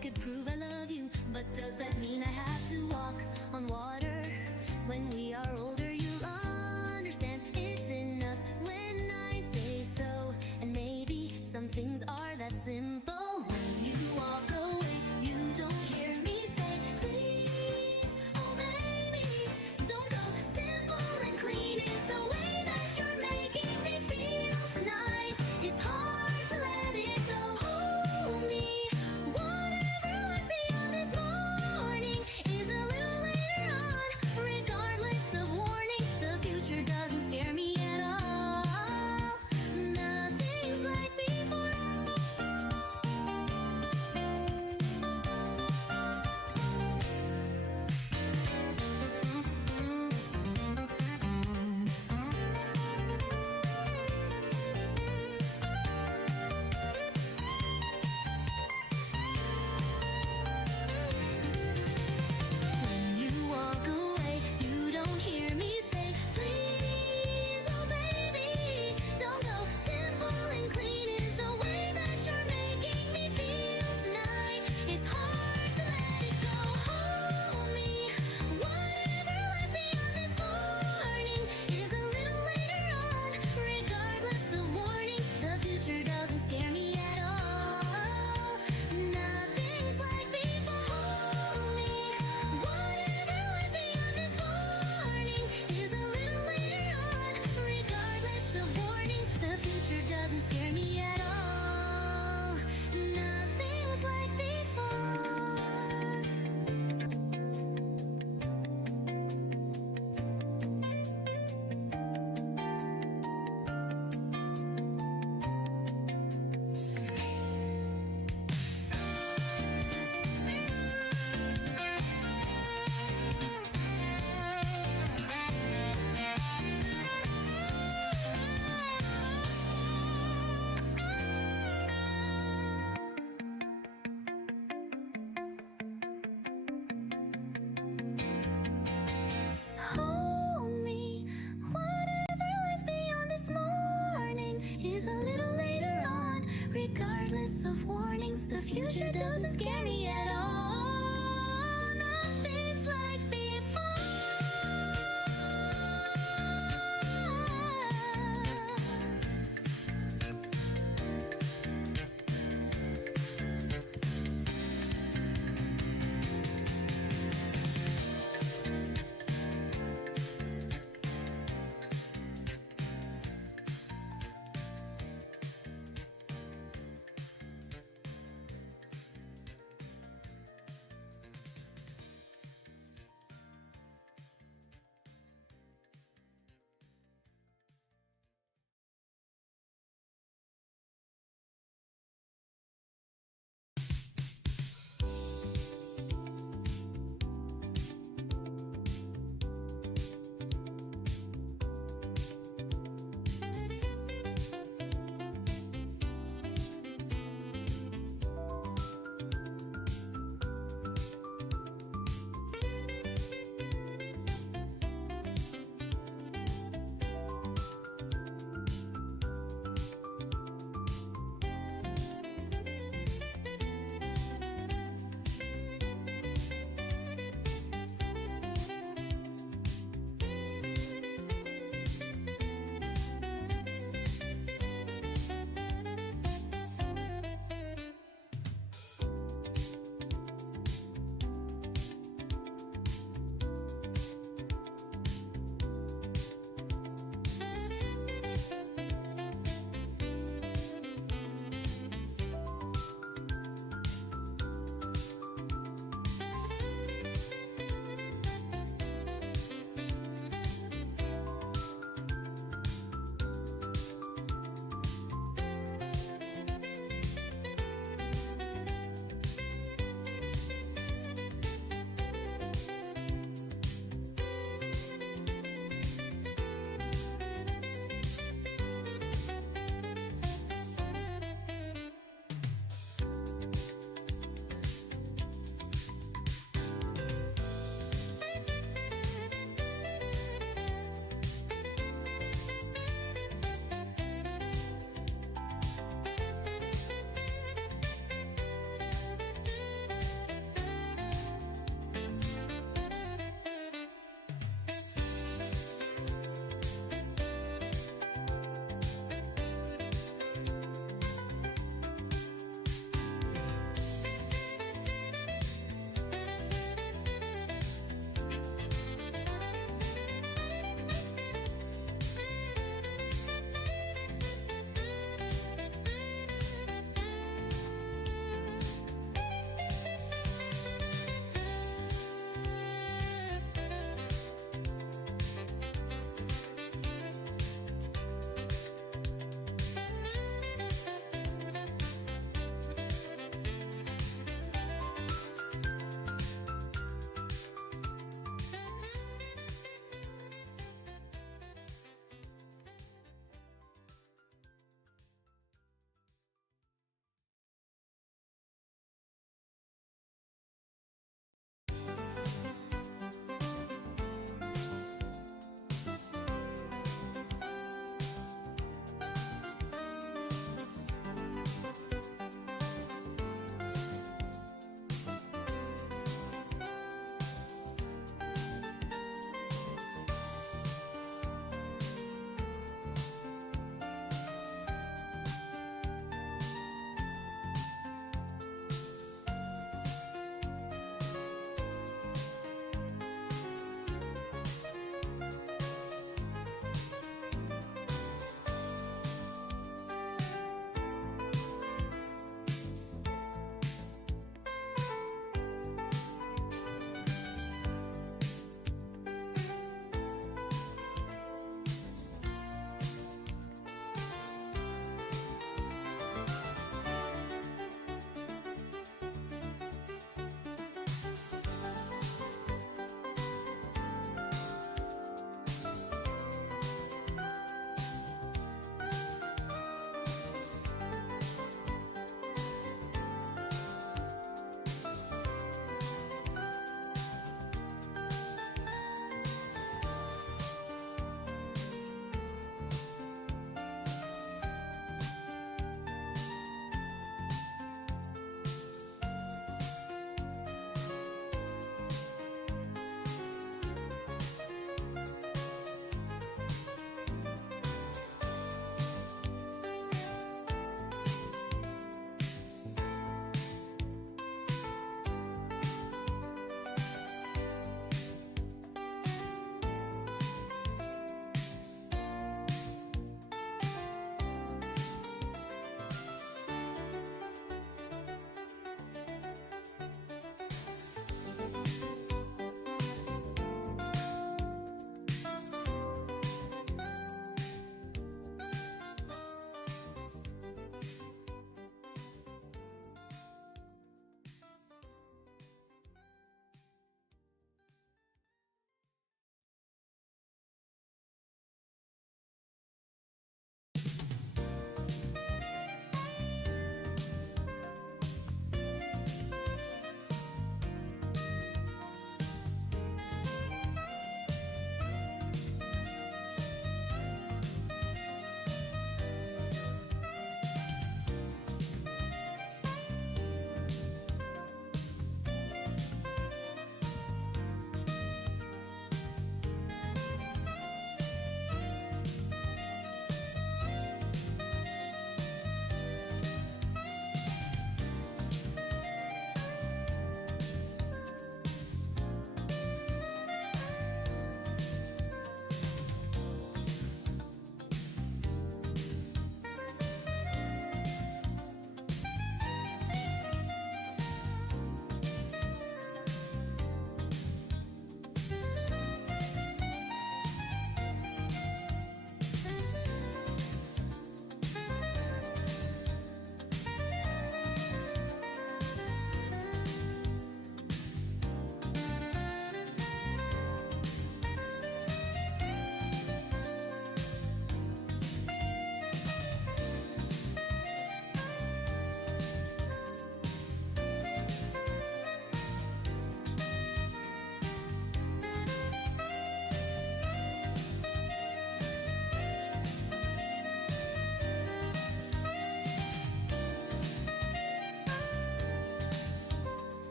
could prove I love you, but does that mean I have to walk on water? When we are older, you'll understand it's enough when I say so. And maybe some things are that simple. When you walk away, you don't hear me say, please, oh baby, don't go. Simple and clean is the way that you're making me feel tonight. It's hard to let it go. Hold me. Whatever lies beyond this morning is a little later on. Regardless of warning, the future doesn't scare me at all. Nothing's like before. When you walk away, you don't hear me say, please, oh baby, don't go. Simple and clean is the way that you're making me feel tonight. It's hard to let it go. Hold me. Whatever lies beyond this morning is a little later on. Regardless of warning, the future doesn't scare me at all. Nothing's like before. Hold me. Whatever lies beyond this morning is a little later on. Regardless of warnings, the future doesn't scare me at all. Nothing's like before. Hold me. Whatever lies beyond this morning is a little later on. Regardless of warnings, the future doesn't scare me at all. Nothing's like before.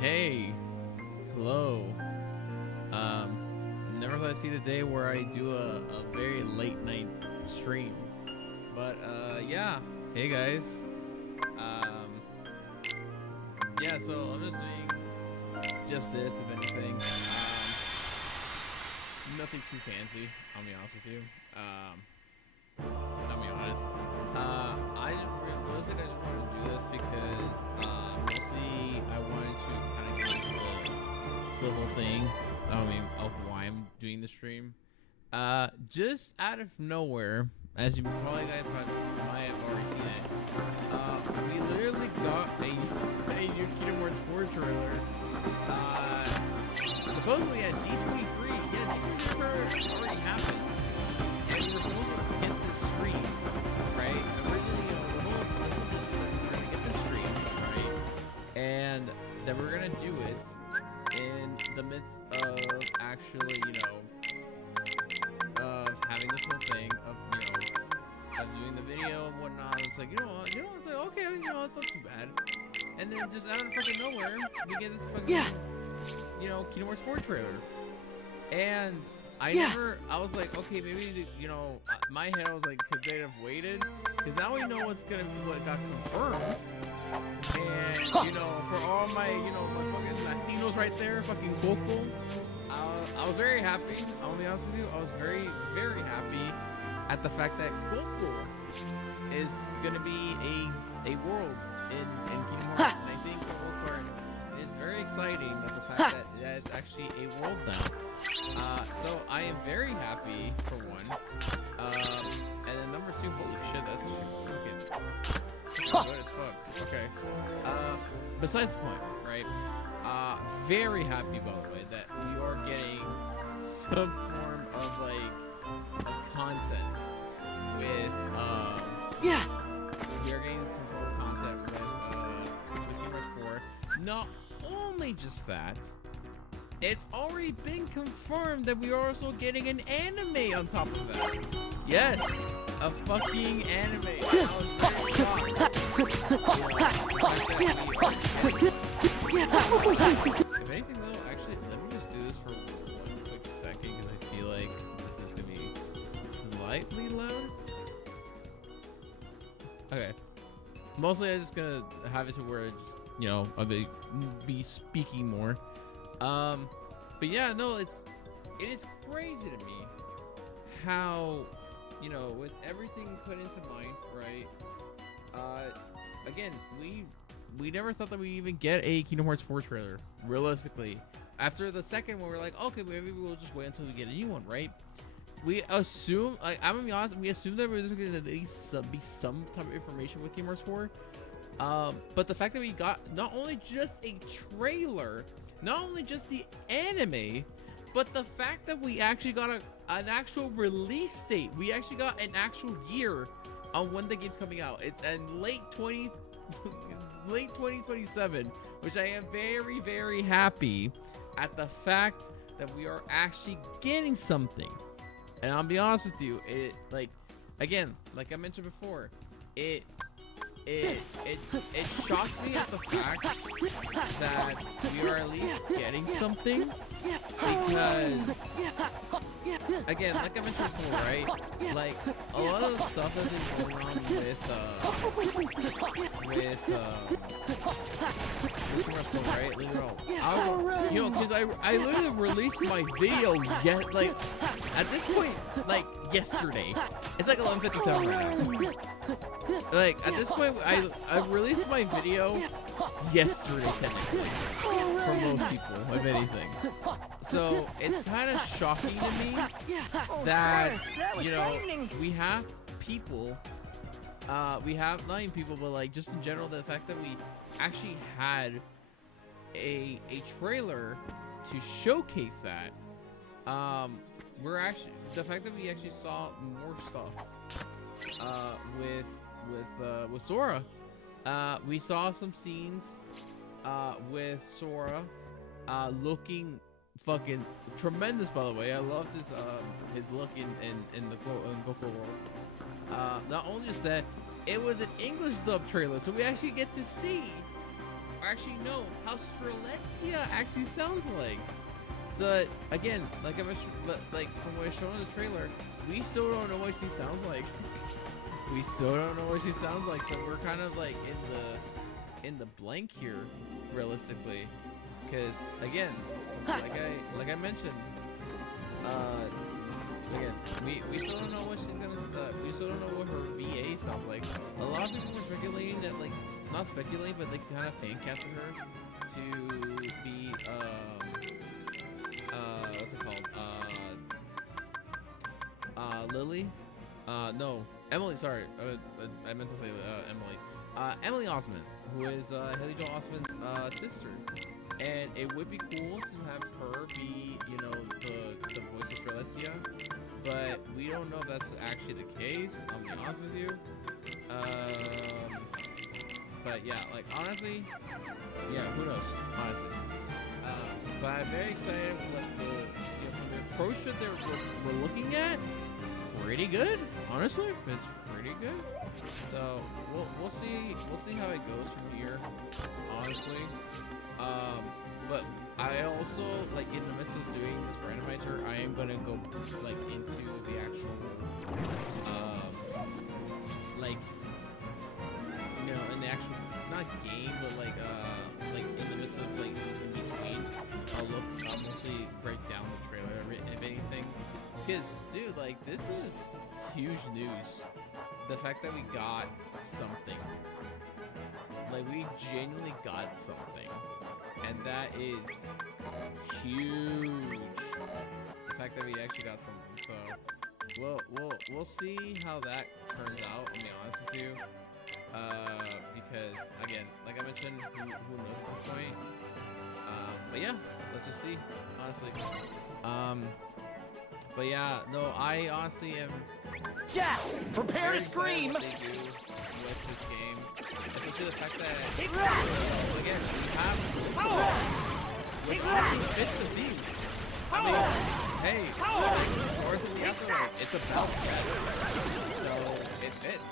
Hey, hello. Never thought I'd see the day where I do a very late night stream. But yeah. Hey guys. Um, yeah. So I'm just doing just this, if anything. Nothing too fancy. I'll be honest with you. I'll be honest. I realistically I just wanted to do this because mostly I wanted to kind of get into the whole thing. I mean, of why I'm doing the stream. Just out of nowhere, as you probably guys might have already seen it. We literally got a new Kingdom Hearts 4 trailer. Supposedly at D23. Yeah, D23 already happened. And we were supposed to get this stream, right? Originally, the whole this was just that we were gonna get this stream, right? And that we're gonna do it in the midst of actually, of having this whole thing of, of doing the video and whatnot. It's like, it's like, okay, it's not too bad. And then just out of fucking nowhere, we get this fucking, Kingdom Hearts 4 trailer. And I was like, okay, maybe, my head, I was like, could they have waited? Because now we know what's gonna be what got confirmed. And, for all my, my fucking Latinos right there, fucking Coco, I was very happy. I'll be honest with you, I was very, very happy at the fact that Coco is gonna be a world in Kingdom Hearts. And I think for the most part, it is very exciting at the fact that it's actually a world now. So I am very happy for one. And then number two, holy shit, that's fucking good as fuck. Okay. Besides the point, right? Very happy by the way that we are getting some form of content with we are getting some form of content with Kingdom Hearts 4. Not only just that, it's already been confirmed that we are also getting an anime on top of that. Yes, a fucking anime. I was very shocked. If anything though, actually, let me just do this for one quick second because I feel like this is gonna be slightly loud. Okay. Mostly I'm just gonna have it to where it just, I'll be speaking more. But yeah, no, it is crazy to me how, with everything put into mind, right? Again, we never thought that we even get a Kingdom Hearts 4 trailer, realistically. After the second one, we're like, okay, maybe we'll just wait until we get a new one, right? We assume, I'm gonna be honest, we assumed that there was gonna at least be some type of information with Kingdom Hearts 4. But the fact that we got not only just a trailer, not only just the anime, but the fact that we actually got an actual release date. We actually got an actual year on when the game's coming out. It's in late 2027, which I am very, very happy at the fact that we are actually getting something. And I'll be honest with you, again, like I mentioned before, it shocks me at the fact that we are at least getting something, because again, like I mentioned before, right? Like a lot of the stuff that's been going on with right? Because I literally released my video at this point, yesterday. It's like 11:57 right now. At this point, I released my video yesterday, technically, for most people, if anything. So it's kind of shocking to me that we have people, we have not even people, but just in general, the fact that we actually had a trailer to showcase that. The fact that we actually saw more stuff with Sora. We saw some scenes with Sora looking fucking tremendous, by the way. I loved his look in the Goku world. Not only just that, it was an English dub trailer, so we actually get to see, or actually know how Strelitzia actually sounds like. So again, like I mentioned, like from what I showed in the trailer, we still don't know what she sounds like. We still don't know what she sounds like, so we're kind of like in the blank here, realistically, because again, like I mentioned, again, we still don't know what she's gonna. We still don't know what her VA sounds like. A lot of people were speculating that, like, not speculating, but they kind of fan casted her to be what's it called? Lily. No, Emily. Sorry, I meant to say Emily. Emily Osment, who is Haley Joel Osment's sister. And it would be cool to have her be, you know, the voice of Strelitzia, but we don't know if that's actually the case. I'll be honest with you. But yeah, like honestly, yeah, who knows? Honestly, but I'm very excited with the approach that we're looking at. Pretty good, honestly. It's pretty good. So we'll see how it goes from here. Honestly. But I also, like, in the midst of doing this randomizer, I am gonna go like into the actual like, you know, in the actual, not game, but like in the midst of like between, I'll mostly break down the trailer if anything, because dude, like, this is huge news. The fact that we got something, like, we genuinely got something. And that is huge. The fact that we actually got something. So we'll see how that turns out. I'll be honest with you. Because again, like I mentioned, who knows at this point. But yeah, let's just see. Honestly. But yeah, no, I honestly am. Jack, prepare to scream. What they do with this game. Especially the fact that, again, we have which actually fits the theme. I mean, hey, Force of the Afterlife, it's about death, so it fits.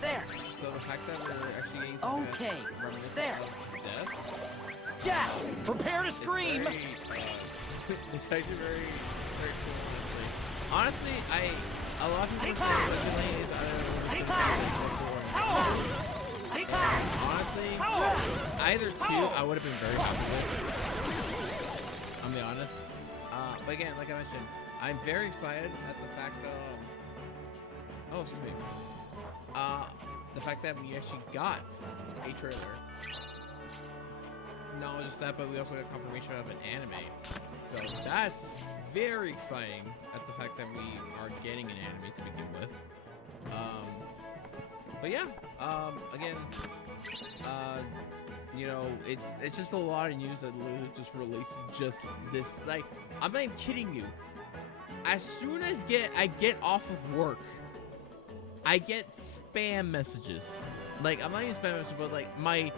There. So the fact that we're actually getting some Okay. there. Of death, Jack, prepare to scream. It's actually very, very cool, honestly. Honestly, a lot of people say Resident honestly, either two I would have been very happy with. I'll be honest. But again, like I mentioned, I'm very excited at the fact of, oh, excuse me. The fact that we actually got a trailer. Not just that, but we also got confirmation of an anime. So that's very exciting at the fact that we are getting an anime to begin with. But yeah, again, you know, it's just a lot of news that literally just released just this. Like, I'm not even kidding you. As soon as I get off of work, I get spam messages. Like, I'm not even spam messages, but like my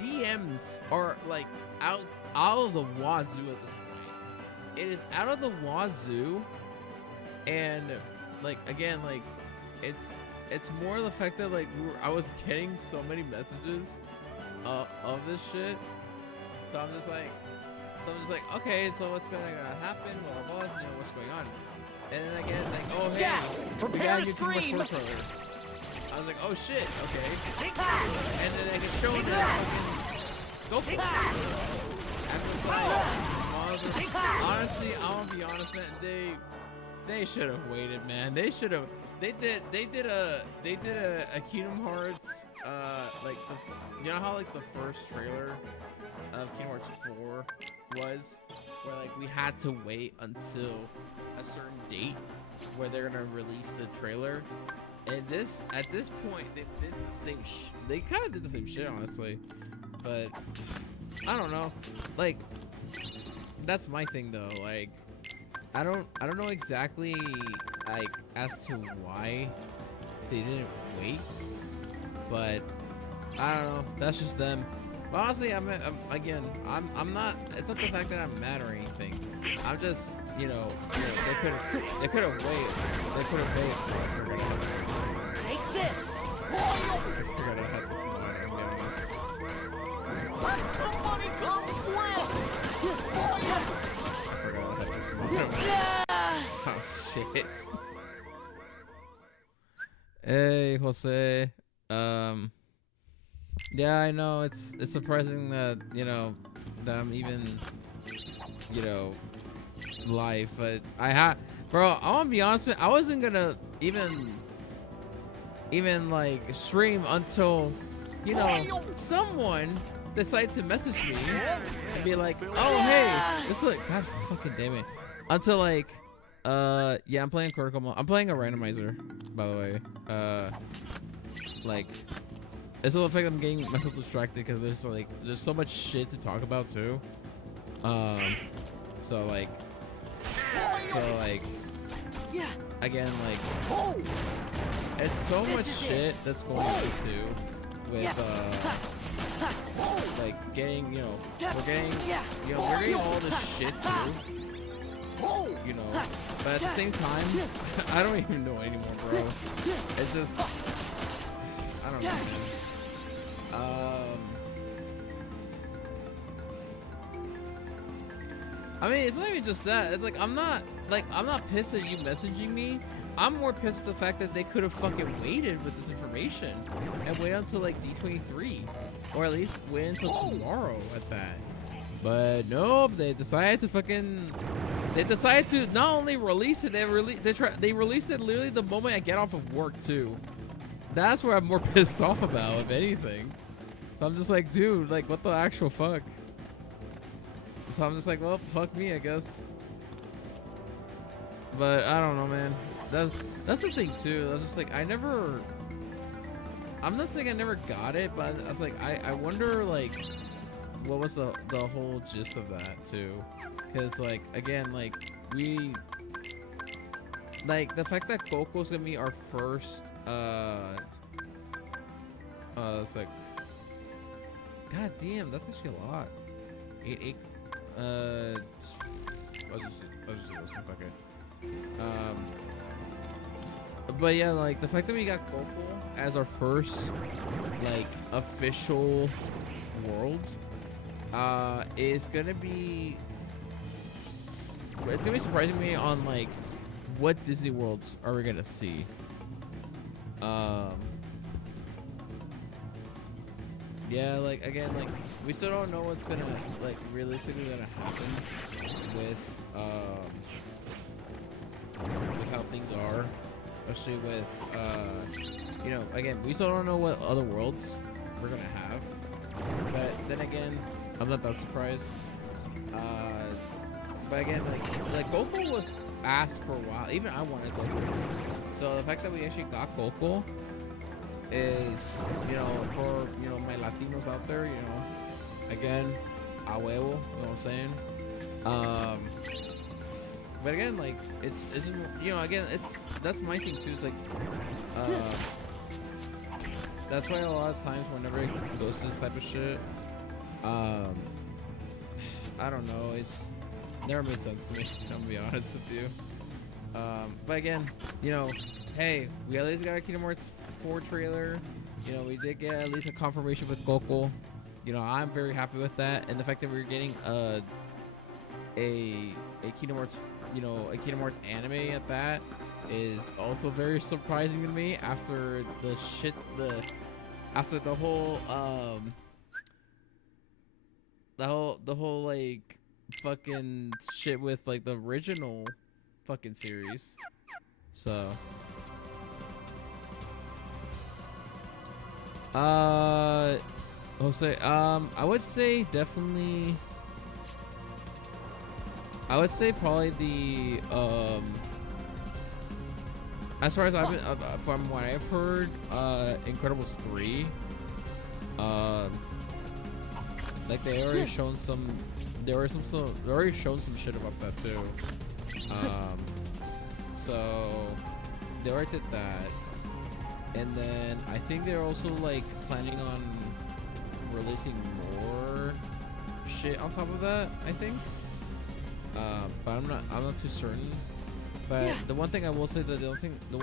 DMs are like out of the wazoo at this point. It is out of the wazoo, and like, again, like, it's more the fact that, like, I was getting so many messages of this shit. So I'm just like, okay, so what's gonna happen? Blah blah blah. You know what's going on? And then again, like, oh hey, Jack, prepare to scream. I was like, oh shit, okay. And then I get shown that fucking go for it. And it's like, honestly, I'm gonna be honest, man. They should have waited, man. They should have. They did a Kingdom Hearts, like, you know how, like, the first trailer of Kingdom Hearts 4 was, where, like, we had to wait until a certain date where they're gonna release the trailer. And at this point, they did the same. They kind of did the same shit, honestly. But I don't know. Like, that's my thing, though. Like, I don't know exactly, like, as to why they didn't wait, but I don't know. That's just them. But honestly, I'm not. It's not the fact that I'm mad or anything. I'm just, you know, they could have waited. They could have waited. this? I forgot I had this mod, I'm gonna be honest. Let the money come when? I forgot I had this mod. Oh shit. Hey Jose. Yeah, I know it's surprising that that I'm even live, but bro, I want to be honest with you, I wasn't gonna even like stream until someone decided to message me and be like, oh hey, this is god fucking damn it, until like yeah, I'm playing critical mode. I'm playing a randomizer, by the way. Like it's the fact I'm getting myself distracted because there's so much shit to talk about too. So like again, like it's so much shit that's going on too with like getting we're getting all this shit too, but at the same time I don't even know anymore, bro. It's just I don't know, man. I mean, it's not even just that. It's like I'm not pissed at you messaging me. I'm more pissed at the fact that they could have fucking waited with this information and wait until like D23, or at least wait until tomorrow at that. But nope, they decided to not only release it, they released it literally the moment I get off of work too. That's where I'm more pissed off about, if anything. So I'm just like, dude, like what the actual fuck? So I'm just like, well, fuck me, I guess. But I don't know, man. That's the thing too. I'm just like, I'm not saying I never got it, but I was like, I wonder like what was the whole gist of that too? Because like again, like the fact that Coco's gonna be our first it's like, god damn, that's actually a lot. 8 I'll just do this one, fuck it. But yeah, like the fact that we got Coco as our first like official world is gonna be surprising me on like what Disney worlds are we gonna see. Yeah, like again, like we still don't know what's gonna like realistically gonna happen with how things are, especially with again, we still don't know what other worlds we're gonna have. But then again, I'm not that surprised. But again, like Coco was asked for a while. Even I wanted Coco. So the fact that we actually got Coco is, for my Latinos out there, again, a huevo, you know what I'm saying? But again, like it's again, that's my thing too. It's like that's why a lot of times whenever it goes to this type of shit, I don't know, it's never made sense to me. I'm gonna be honest with you. But again, hey, we at least got a Kingdom Hearts 4 trailer. We did get at least a confirmation with Coco. I'm very happy with that, and the fact that we're getting a Kingdom Hearts, a Kingdom Hearts anime at that is also very surprising to me after the whole the whole like fucking shit with like the original fucking series. So Jose, I would say definitely, I would say probably the as far as I've been, from what I've heard, Incredibles 3, like they already shown some, they already shown some shit about that too. So they already did that, and then I think they're also like planning on releasing more shit on top of that, I think. But I'm not too certain. But the one thing I will say that the other thing that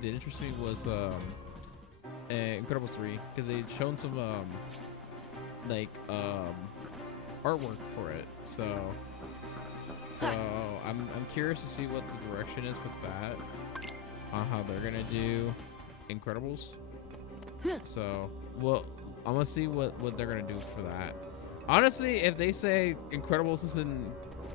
that interested me was Incredibles 3 because they shown some artwork for it. So I'm curious to see what the direction is with that on how they're gonna do Incredibles. So well, I'm gonna see what they're gonna do for that. Honestly, if they say Incredibles is in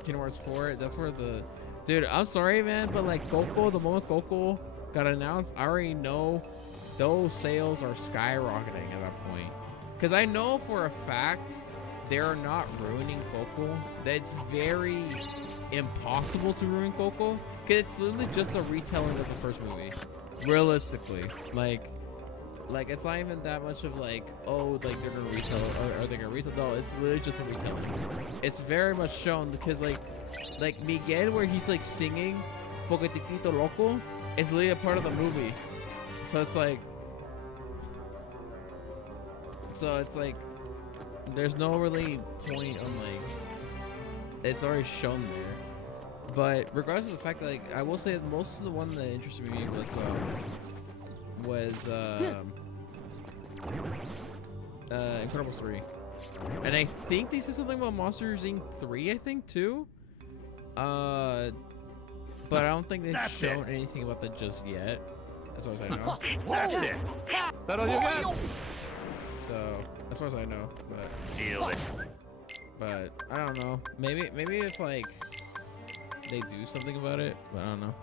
Kingdom Hearts 4, that's where the dude. I'm sorry, man, but like Coco, the moment Coco got announced, I already know those sales are skyrocketing at that point. Because I know for a fact they're not ruining Coco. That it's very impossible to ruin Coco because it's literally just a retelling of the first movie. Realistically, like it's not even that much of like, oh, like they're gonna retell or are they gonna retell? No, it's literally just a retelling. It's very much shown because like Miguel, where he's like singing Poquitito Loco, is literally a part of the movie. So it's like there's no really point on like it's already shown there. But regardless of the fact that like I will say that most of the one that interested me was Incredibles 3. And I think they said something about Monsters Inc. 3, I think too. But I don't think they've shown anything about that just yet. As far as I know. That's it. Is that all you got? So as far as I know, but I don't know. Maybe if like they do something about it, but I don't know.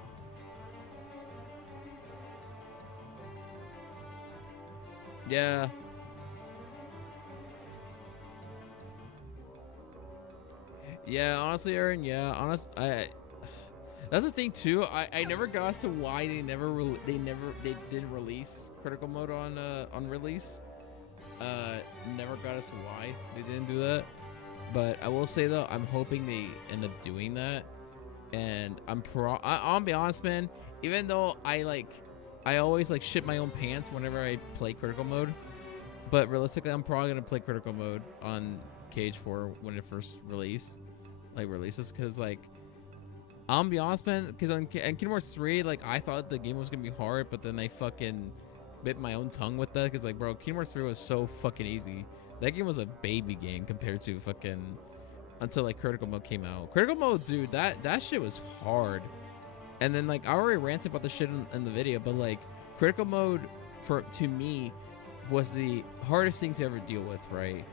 Yeah. Yeah, honestly, Aaron. Yeah, that's the thing too. I never got as to why they didn't release critical mode on release. Never got as to why they didn't do that. But I will say though, I'm hoping they end up doing that. And I'll be honest, man. Even though I always like shit my own pants whenever I play critical mode. But realistically, I'm probably gonna play critical mode on KH4 when it first releases, because like I'll be honest, man. Because on Kingdom Hearts 3, like I thought the game was gonna be hard, but then I fucking bit my own tongue with that. Because like, bro, Kingdom Hearts 3 was so fucking easy. That game was a baby game compared to fucking until like critical mode came out. Critical mode, dude, that shit was hard. And then like I already ranted about the shit in the video, but like critical mode to me was the hardest thing to ever deal with, right?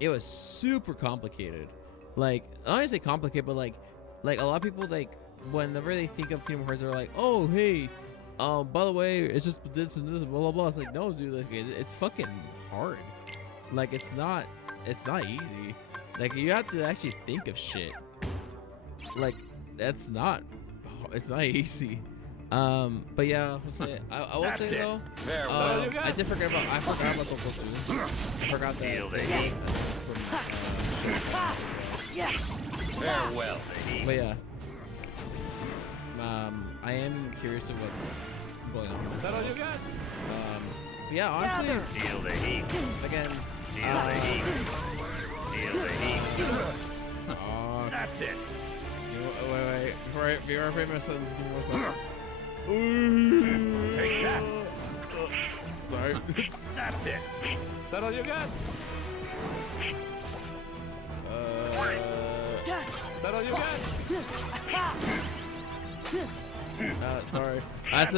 It was super complicated. Like I don't want to say complicated, but like a lot of people like whenever they think of Kingdom Hearts, they're like, oh hey, by the way, it's just this and this, blah blah blah. It's like, no, dude, like it's fucking hard. Like it's not easy. Like you have to actually think of shit. Like it's not easy. But yeah, I will say though, I did forget about Coco too. I forgot that. Farewell. But yeah, I am curious of what's going on. Is that all you got? But yeah, honestly, Feel the heat. again, Feel the heat. Feel the heat. That's it. wait, before I frame myself, just give me 1 second. Take that. Sorry. That's it. Is that all you got? Is that all you got? Sorry. I had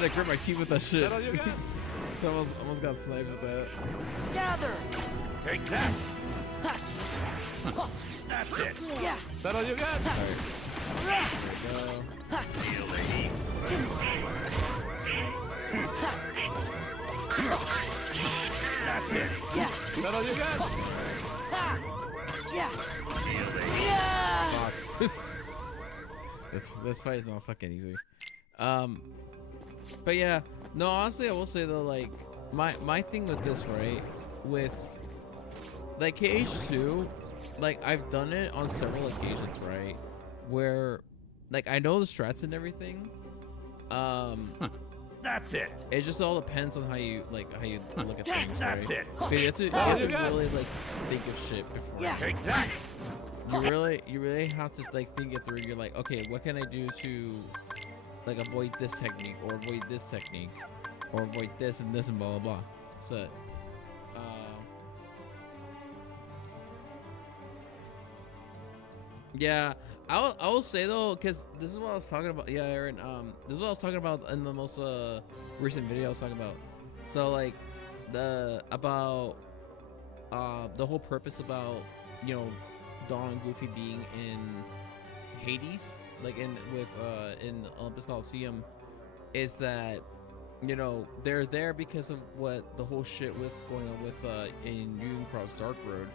to grip my teeth with that shit. Is that all you got? So almost got sniped with that. Gather. Take that. That's it. Is that all you got? There we go. Feel the heat. That's it. Is that all you got? Feel the heat. Fuck. This fight is not fucking easy. But yeah, no, honestly, I will say though, like my thing with this, right, with like KH2, like I've done it on several occasions, right, where like I know the strats and everything. That's it. It just all depends on how you look at things, That's right? it. But you have to really like think of shit before. Take that. you really have to like think it through. You're like, okay, what can I do to like avoid this technique or avoid this technique or avoid this and this and blah blah blah. So, yeah, I will say though, because this is what I was talking about. Yeah, Aaron. This is what I was talking about in the most recent video I was talking about. So like the whole purpose about, you know, Dawn and Goofy being in Hades, like in Olympus Coliseum, is that, you know, they're there because of what the whole shit with going on with in Union Cross Dark Road,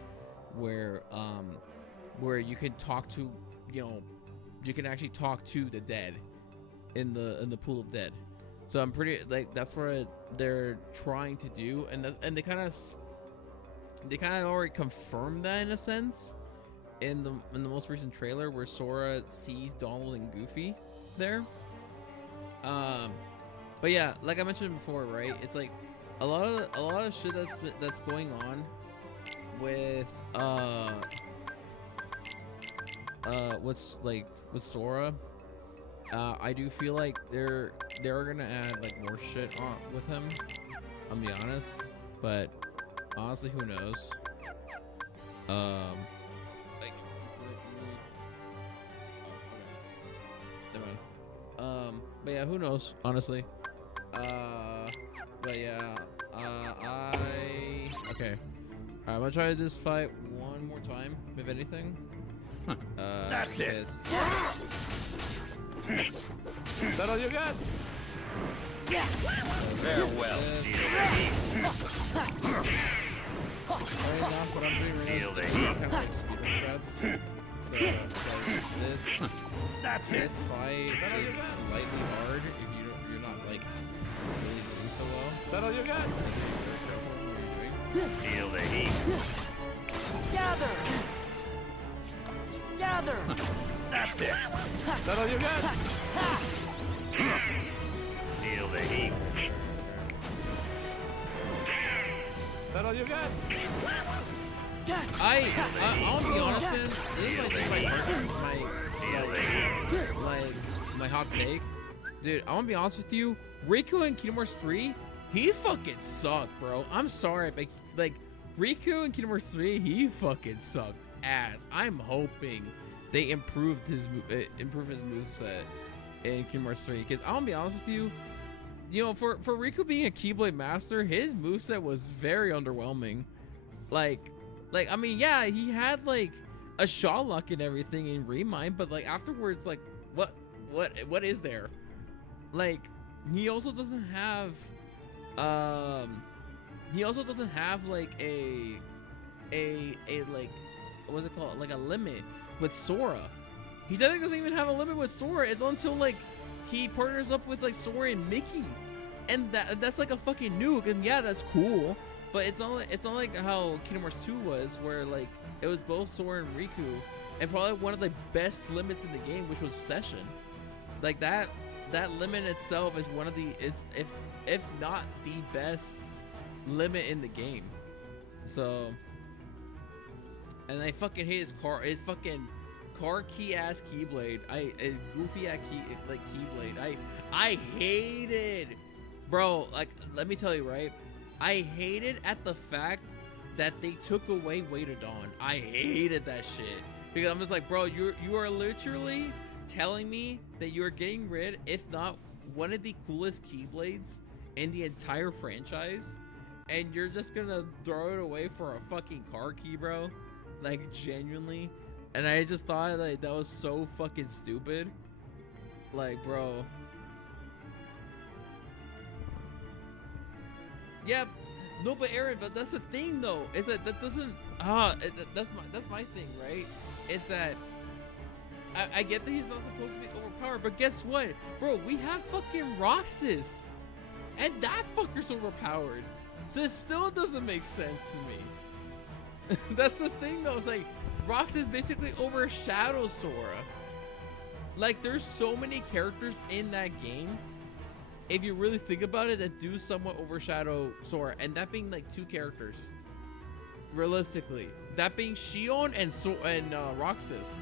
where you can talk to, you know, you can actually talk to the dead in the pool of dead. So I'm pretty like that's what they're trying to do, and they kind of already confirmed that in a sense in the most recent trailer where Sora sees Donald and Goofy there. But yeah, like I mentioned before, right? It's like a lot of shit that's going on with what's like with Sora. I do feel like they're gonna add like more shit on with him. I'll be honest, but honestly, who knows? Like, never mind. But yeah, who knows? Honestly. But yeah, okay. I'm gonna try to just fight one more time, if anything. That's it. Is that all you got? Farewell, Right now, what I'm doing right Feel now the is heat. kind of like speedrun strats. So this That's it. this fight is slightly hard if you're not like really doing so well. Is that all you got? Be very careful with what you're doing. Feel the heat. Gather! Gather! That's it. Is that all you got? Feel the heat. Is that all you got? I'll be honest, man. This is Feel the heat. my hot take, dude. I want to be honest with you. Riku in Kingdom Hearts 3, he fucking sucked, bro. I'm sorry, but like Riku in Kingdom Hearts 3, he fucking sucked ass. I'm hoping they improved his moveset in Kingdom Hearts 3, because I'll be honest with you. You know, for Riku being a Keyblade master, his moveset was very underwhelming. Like I mean, yeah, he had like a shot lock and everything in Remind, but like afterwards, like what is there? Like he also doesn't have like a like, what's it called, like a limit with Sora. He doesn't even have a limit with Sora. It's until like he partners up with like Sora and Mickey, and that's like a fucking nuke. And yeah, that's cool, but it's not like how Kingdom Hearts 2 was, where like it was both Sora and Riku, and probably one of the best limits in the game, which was Session. Like that limit itself is one of the if not the best limit in the game. So, and I fucking hate his fucking car key ass Keyblade. A goofy ass Keyblade. I hated, bro. Like, let me tell you, right? I hated at the fact that they took away Way to Dawn. I hated that shit, because I'm just like, bro, you are literally telling me that you are getting rid, if not one of the coolest Keyblades in the entire franchise, and you're just gonna throw it away for a fucking car key, bro? Like, genuinely. And I just thought like that was so fucking stupid. Like, bro. Yeah, no, but Aaron, but that's the thing though. Is that doesn't that's my thing, right? Is that I get that he's not supposed to be overpowered, but guess what, bro? We have fucking Roxas, and that fucker's overpowered. So it still doesn't make sense to me. That's the thing though. It's like Roxas basically overshadows Sora. Like, there's so many characters in that game, if you really think about it, that do somewhat overshadow Sora, and that being like 2 characters. realistically, that being Shion and Roxas.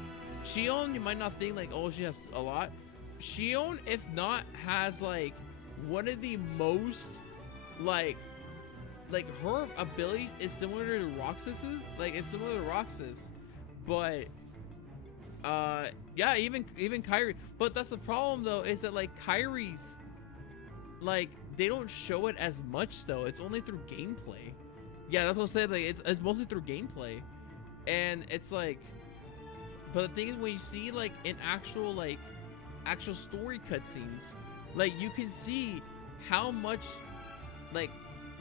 Shion, you might not think like, oh, she has a lot. Shion, if not, has like one of the most like her abilities is similar to Roxas's. Like it's similar to Roxas, but yeah, even Kyrie. But that's the problem though, is that like Kyrie's like they don't show it as much though. It's only through gameplay. Yeah, that's what I'm saying. Like it's mostly through gameplay, and it's like. But the thing is, when you see like in actual story cutscenes, like you can see how much like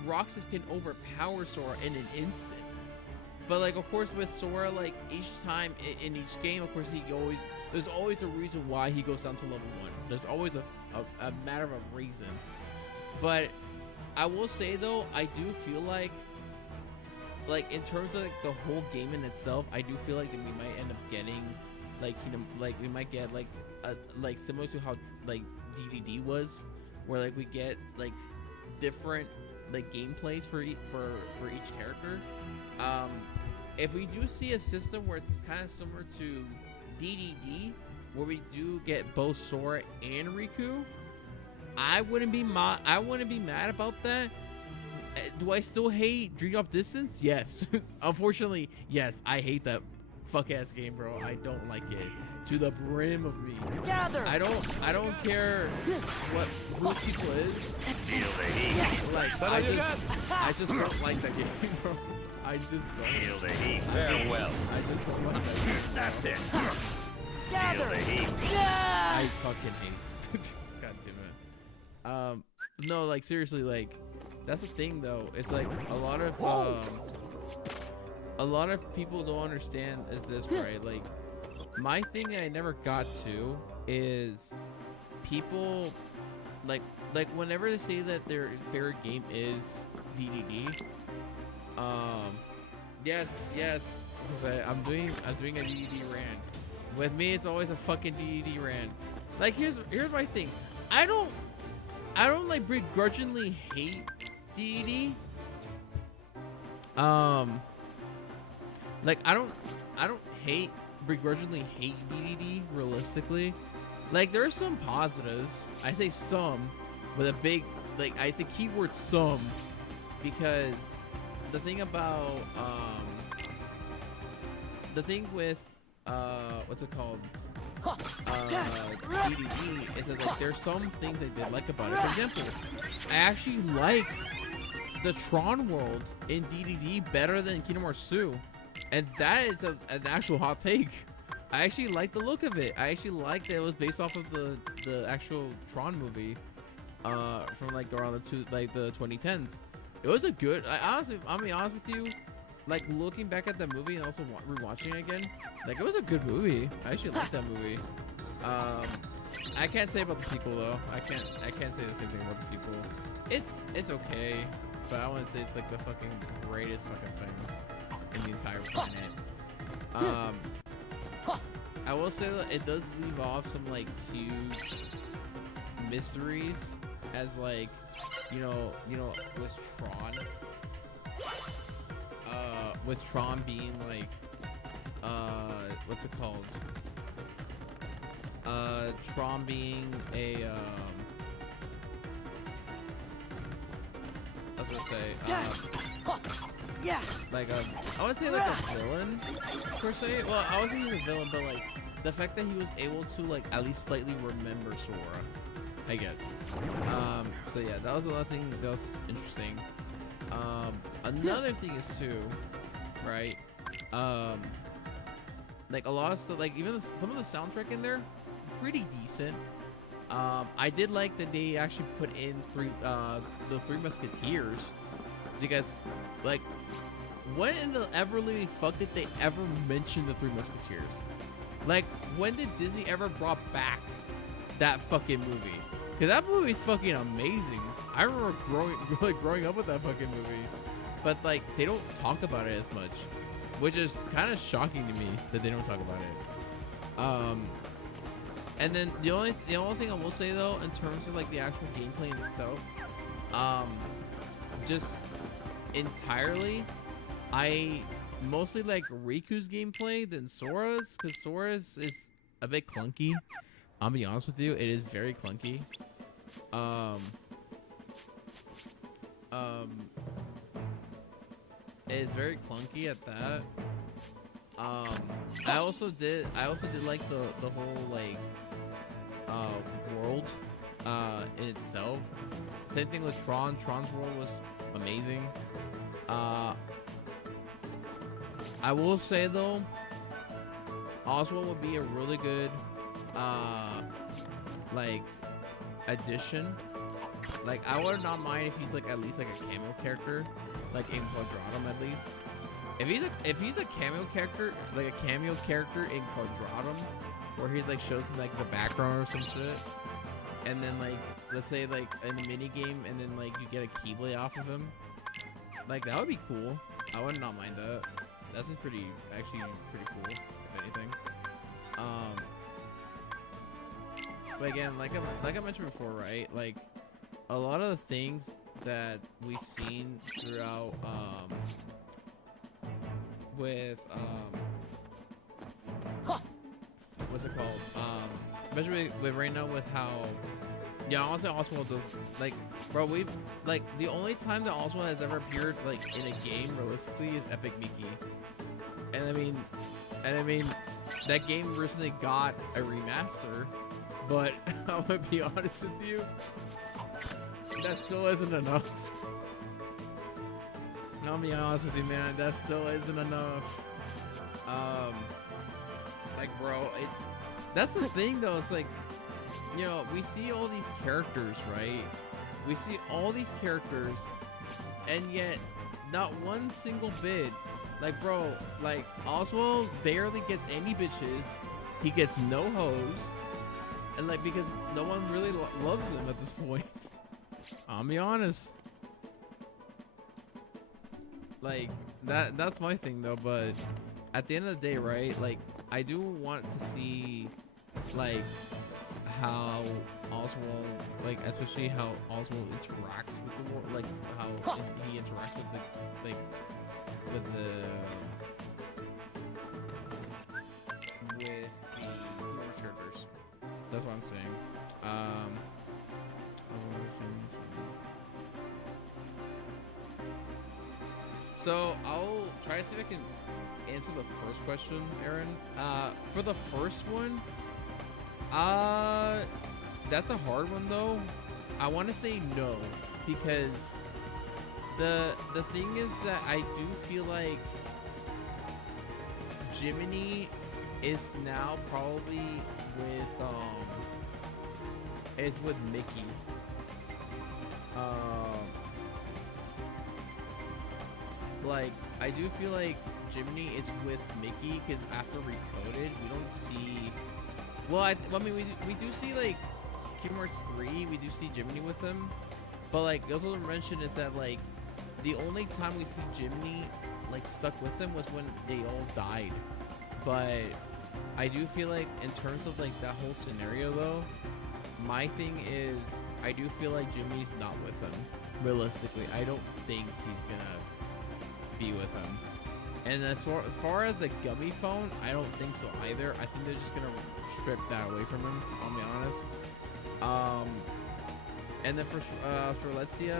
Roxas can overpower Sora in an instant. But like of course with Sora, like each time in each game, of course there's always a reason why he goes down to level 1. There's always a matter of a reason. But I will say though, I do feel like in terms of like the whole game in itself, I do feel like that we might end up getting we might get like similar to how like DDD was, where like we get like different like gameplays for each character. If we do see a system where it's kind of similar to DDD, where we do get both Sora and Riku, I wouldn't be mad about that. Do I still hate Dream Drop Distance? Yes. Unfortunately, yes. I hate that fuck ass game, bro. I don't like it to the brim of me. Gather. I don't care what who people is. Feel the heat. Like I just don't like that game, bro. I just don't. Feel the heat. Farewell. I just don't like that game. That's it. Gather. Feel the heat. Yeah. I fucking hate it. God damn it. No, like seriously, like that's the thing though. It's like a lot of people don't understand is this, right? Like my thing that I never got to is people like whenever they say that their favorite game is DDD. Yes. Okay, I'm doing a DDD rant. With me, it's always a fucking DDD rant. Like here's my thing. I don't like begrudgingly hate DDD. Like I don't begrudgingly hate DDD realistically. Like there are some positives. I say some with a big I say keyword some, because the thing about the thing with what's it called? DDD is that like there's some things I did like about it. For example, I actually like the Tron world in DDD better than Kingdom Hearts 2, and that is an actual hot take. I actually like the look of it. I actually like that it was based off of the actual Tron movie from like around the 2010s. It was a good. I'll be honest with you. Like looking back at that movie and also rewatching it again, like it was a good movie. I actually like that movie. I can't say about the sequel though. I can't say the same thing about the sequel. It's okay, but I want to say it's like the fucking greatest fucking thing in the entire planet. I will say that it does leave off some like huge mysteries, as like you know with Tron. With Tron being like, what's it called? Tron being a, I was gonna say, Yeah. like I would say like a villain per se. Well, I wasn't even a villain, but like the fact that he was able to like at least slightly remember Sora, I guess. So yeah, that was another thing that was interesting. Another thing is too, right? Like a lot of stuff, like even some of the soundtrack in there, pretty decent. I did like that they actually put in the Three Musketeers, because like when in the everly fuck did they ever mention the Three Musketeers? Like when did Disney ever brought back that fucking movie? Because that movie is fucking amazing. I remember growing up with that fucking movie, but like they don't talk about it as much, which is kind of shocking to me that they don't talk about it. And then the only thing I will say though, in terms of like the actual gameplay in itself, just entirely, I mostly like Riku's gameplay than Sora's, because Sora's is a bit clunky. I'll be honest with you, it is very clunky. It is very clunky at that. I also did like the whole like world in itself. Same thing with Tron. Tron's world was amazing. I will say though, Oswald would be a really good like addition. Like I would not mind if he's like at least like a cameo character, like in Quadratum at least. If he's a cameo character, like a cameo character in Quadratum, where he like shows like the background or some shit, and then like let's say like in a mini game, and then like you get a Keyblade off of him, like that would be cool. I would not mind that. That's actually pretty cool, if anything. But again, like I mentioned before, right? Like a lot of the things that we've seen throughout with what's it called? Especially with right now with how honestly Oswald does like bro, we've like the only time that Oswald has ever appeared like in a game realistically is Epic Mickey. And I mean that game recently got a remaster, but I'm gonna be honest with you, that still isn't enough. I'll be honest with you, man, that still isn't enough. Like bro, that's the thing though, it's like, you know, we see all these characters, right? We see all these characters, and yet not one single bit. Like, bro, like, Oswald barely gets any bitches. He gets no hoes. And, like, because no one really loves him at this point. I'll be honest. Like, that's my thing, though. But at the end of the day, right, like, I do want to see, like, how Oswald, like, especially how Oswald interacts with the world. Like, how he interacts with the, like, with the characters. That's what I'm saying. So I'll try to see if I can answer the first question, Aaron. For the first one, that's a hard one though. I want to say no, because the thing is that I do feel like Jiminy is now probably with Mickey. Like I do feel like Jiminy is with Mickey because after Recoded, we don't see. Well, I mean, we do see like Kingdom Hearts 3. We do see Jiminy with him, but like also mentioned is that like the only time we see Jiminy like stuck with them was when they all died. But I do feel like in terms of like that whole scenario though, my thing is I do feel like Jimmy's not with them. Realistically, I don't think he's gonna be with him. And as far as the gummy phone, I don't think so either. I think they're just gonna strip that away from him, I'll be honest. And then for Strelitzia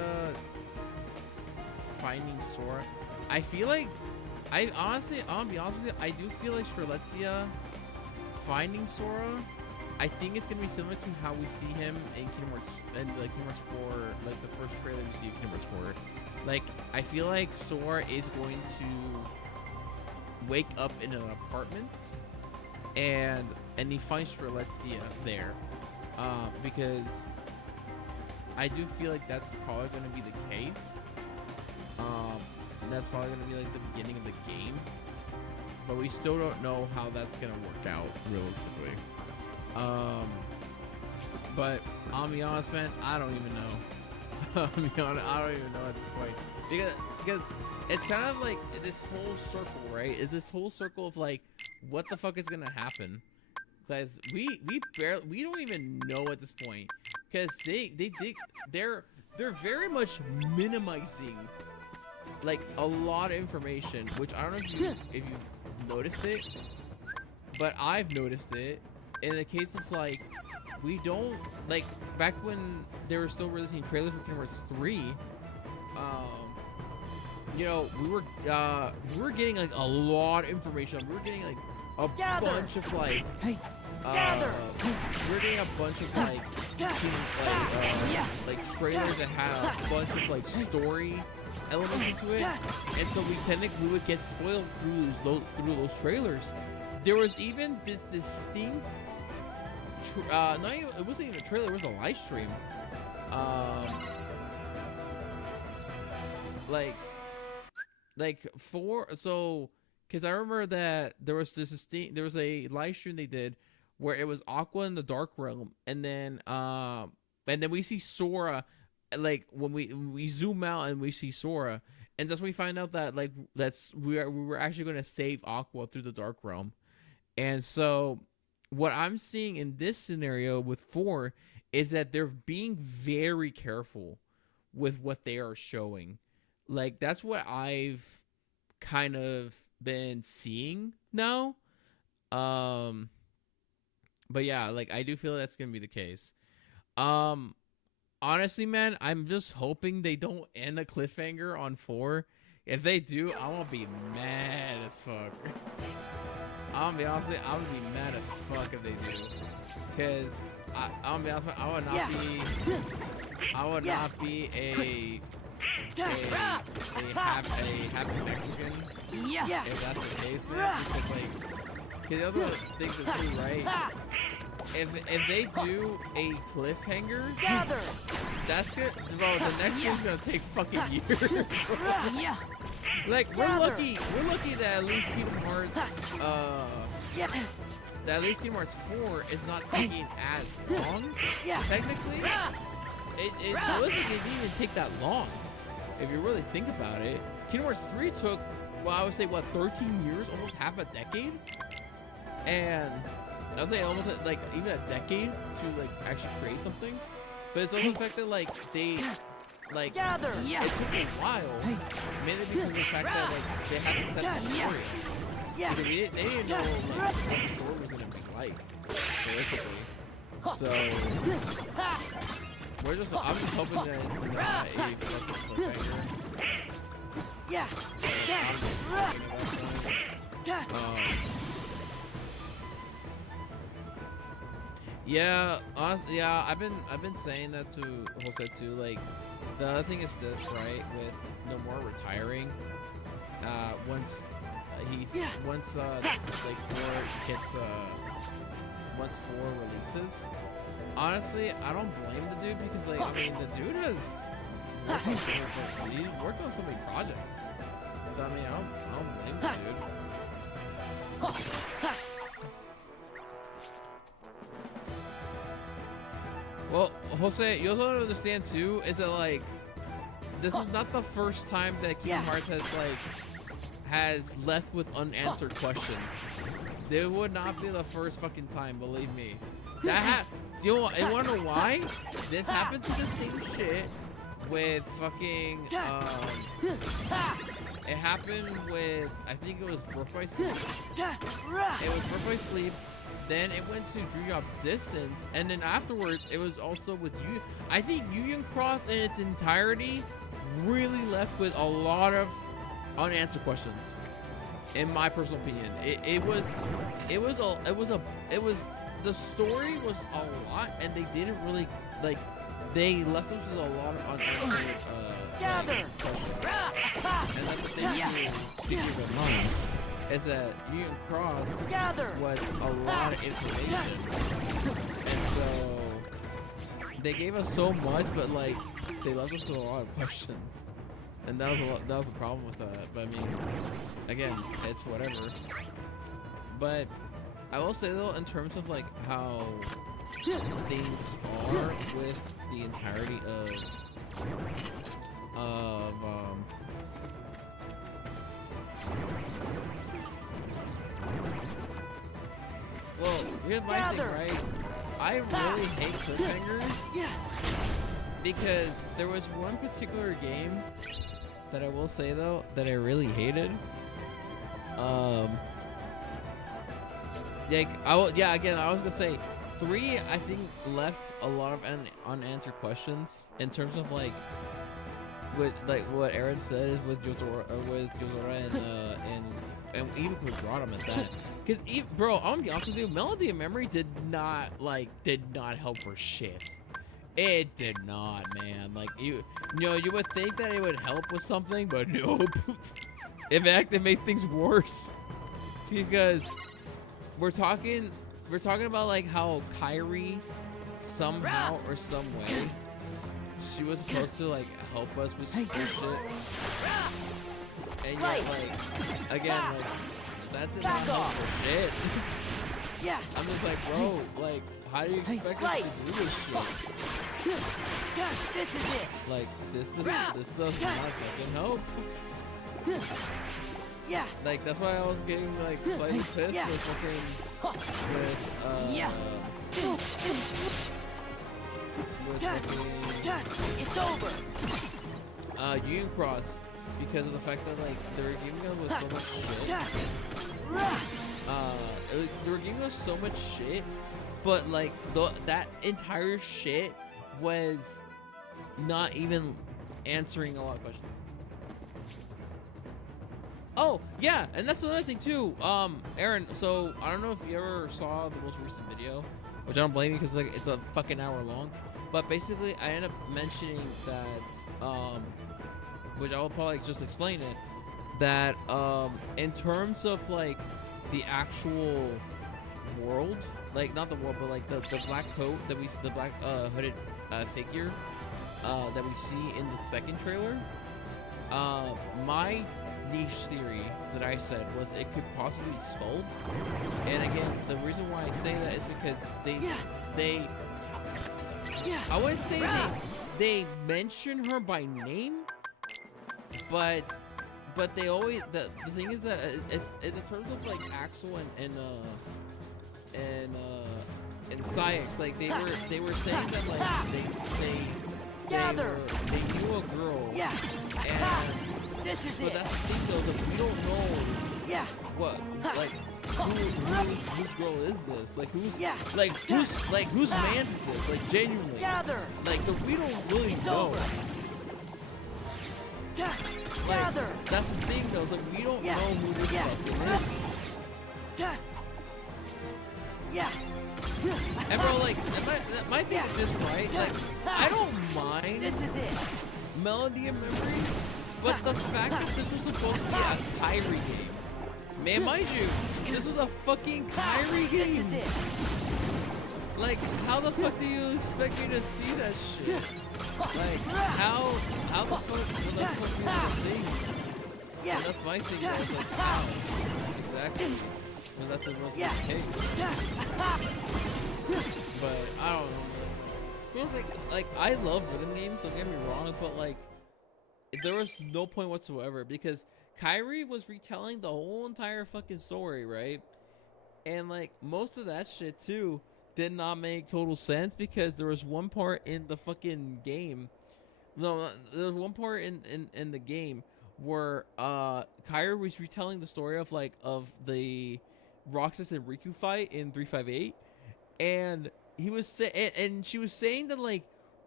finding Sora, I feel like I'll be honest with you, I do feel like Strelitzia finding Sora, I think it's gonna be similar to how we see him in Kingdom Hearts and like Kingdom Hearts 4, like the first trailer we see of Kingdom Hearts 4. Like I feel like Sora is going to wake up in an apartment and he finds Strelitzia there, because I do feel like that's probably going to be the case, and that's probably going to be like the beginning of the game, but we still don't know how that's going to work out realistically. But I'll be honest, man, I don't even know. I'll be honest, I don't even know at this point, because it's kind of like this whole circle, right? Is this whole circle of like, what the fuck is gonna happen? Because we don't even know at this point, because they're very much minimizing like a lot of information, which I don't know if you noticed it, but I've noticed it in the case of like we don't like back when they were still releasing trailers for Kingdom Hearts 3. You know, we were getting like a lot of information. We were getting like a bunch of like we were getting a bunch of like trailers that had a bunch of like story elements into it, and so we technically would get spoiled through those trailers. There was even this distinct it wasn't even a trailer, it was a live stream. Because I remember that there was a live stream they did where it was Aqua in the Dark Realm, and then we see Sora, like when we zoom out and we see Sora, and that's when we find out that like we were actually going to save Aqua through the Dark Realm. And so what I'm seeing in this scenario with 4 is that they're being very careful with what they are showing. Like, that's what I've kind of been seeing now. But yeah, like, I do feel that's going to be the case. Honestly, man, I'm just hoping they don't end a cliffhanger on 4. If they do, I'm going to be mad as fuck. I'm gonna be honest with you, I'm gonna be mad as fuck if they do. Because I'm gonna be honest with you, I would not be a happy Mexican if that's the case, man. Because like, the other thing to do, right? If they do a cliffhanger, that's good. Bro, the next game's gonna take fucking years. Like, we're lucky that at least Kingdom Hearts 4 is not taking as long. Technically, it didn't even take that long. If you really think about it, Kingdom Hearts 3 took, well, I would say, what, 13 years, almost half a decade, and I would say almost like even a decade to like actually create something. But it's also the fact that like they. Like, it took a while, mainly because of the fact that like they had to set the story up. Because they didn't know like, what the story was gonna be like, realistically. So I'm just hoping that it's not a fucking cliffhanger. Yeah, honestly, yeah, I've been saying that to Jose too. Like, the other thing is this, right? With Nomura retiring, once 4 releases. Honestly, I don't blame the dude because, like, I mean, the dude has worked on so many projects. So I mean, I don't blame the dude. Well, Jose, you also understand too is that like this is not the first time that Kingdom Hearts has left with unanswered questions. It would not be the first fucking time, believe me. You want to know why? This happened to the same shit with fucking it happened with, I think it was Birth by Sleep. It was Birth by Sleep. Then it went to Dream Drop Distance, and then afterwards it was also with you. I think Union Cross in its entirety really left with a lot of unanswered questions. In my personal opinion, the story was a lot, and they didn't really like. They left us with a lot of unanswered questions. And that's the thing to keep in mind. Is that Union Cross was a lot of information, and so they gave us so much, but like they left us with a lot of questions, and that was the problem with that. But I mean, again, it's whatever. But I will say though, in terms of like how things are with the entirety of well, here's my thing, right? I really hate cliffhangers because there was one particular game that I will say though that I really hated. Like again, I was gonna say 3. I think left a lot of unanswered questions in terms of like what Aaron says with Yozora and even Quadratum at that. Because bro, I'm gonna be honest with you, Melody of Memory did not help for shit. It did not, man. Like you would think that it would help with something, but nope. In fact, it made things worse because we're talking about like how Kyrie somehow or some way she was supposed to like help us with some shit, and yet like again like that did not help for shit. Yeah. I'm just like, bro, like how do you expect us to do this shit? This is it. Like this does not fucking help. Yeah. Like that's why I was getting like slightly pissed with fucking It's over. Union Cross, because of the fact that like they were giving us with so much shit. They were giving us so much shit, but like that entire shit was not even answering a lot of questions. Oh yeah, and that's another thing too. Aaron, so I don't know if you ever saw the most recent video, which I don't blame you because like it's a fucking hour long. But basically, I end up mentioning that, which I will probably just explain it, that in terms of like the actual world, like not the world, but like the black coat that we, the black hooded figure that we see in the second trailer. My niche theory that I said was it could possibly be Skull. And again, the reason why I say that is because they I wouldn't say they mention her by name, but they always the thing is that it's in terms of like Axel and Syx, like they were saying that like they knew a girl. Yeah. And this is but it. that's the thing though, that we don't know. Yeah. What like whose girl is this? Like whose whose man is this? Like genuinely. Gather. Like so we don't really know. Over. Like, Gather. that's the thing though, like we don't know who this fucking is. Yeah. And bro, like my thing is this, right? Like I don't mind This is it. Melody of Memory, but the fact that this was supposed to be a Kyrie game. Man, mind you, this was a fucking Kyrie game. This is it. Like, how the fuck do you expect me to see that shit? Like, how the fuck will that fuck be the thing? Yeah. And that's my thing, I was like, how? Exactly. When that's the most case. But, I don't know, man. Feels like, I love rhythm games, don't get me wrong, but like, there was no point whatsoever, because Kyrie was retelling the whole entire fucking story, right? And like, most of that shit too did not make total sense, because there was one part in the fucking game. No, there was one part in the game where Kyrie was retelling the story of like of the Roxas and Riku fight in 358, and he was and she was saying that like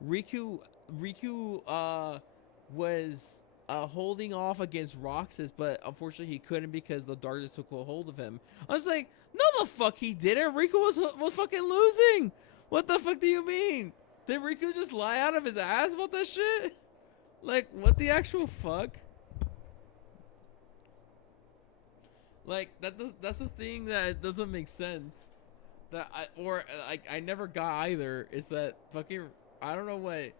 Riku was holding off against Roxas, but unfortunately he couldn't because the darkness took a hold of him. I was like, no the fuck he didn't. Riku was fucking losing. What the fuck do you mean? Did Riku just lie out of his ass about that shit? Like, what the actual fuck? Like, that's the thing that doesn't make sense. That I never got either, is that fucking, I don't know what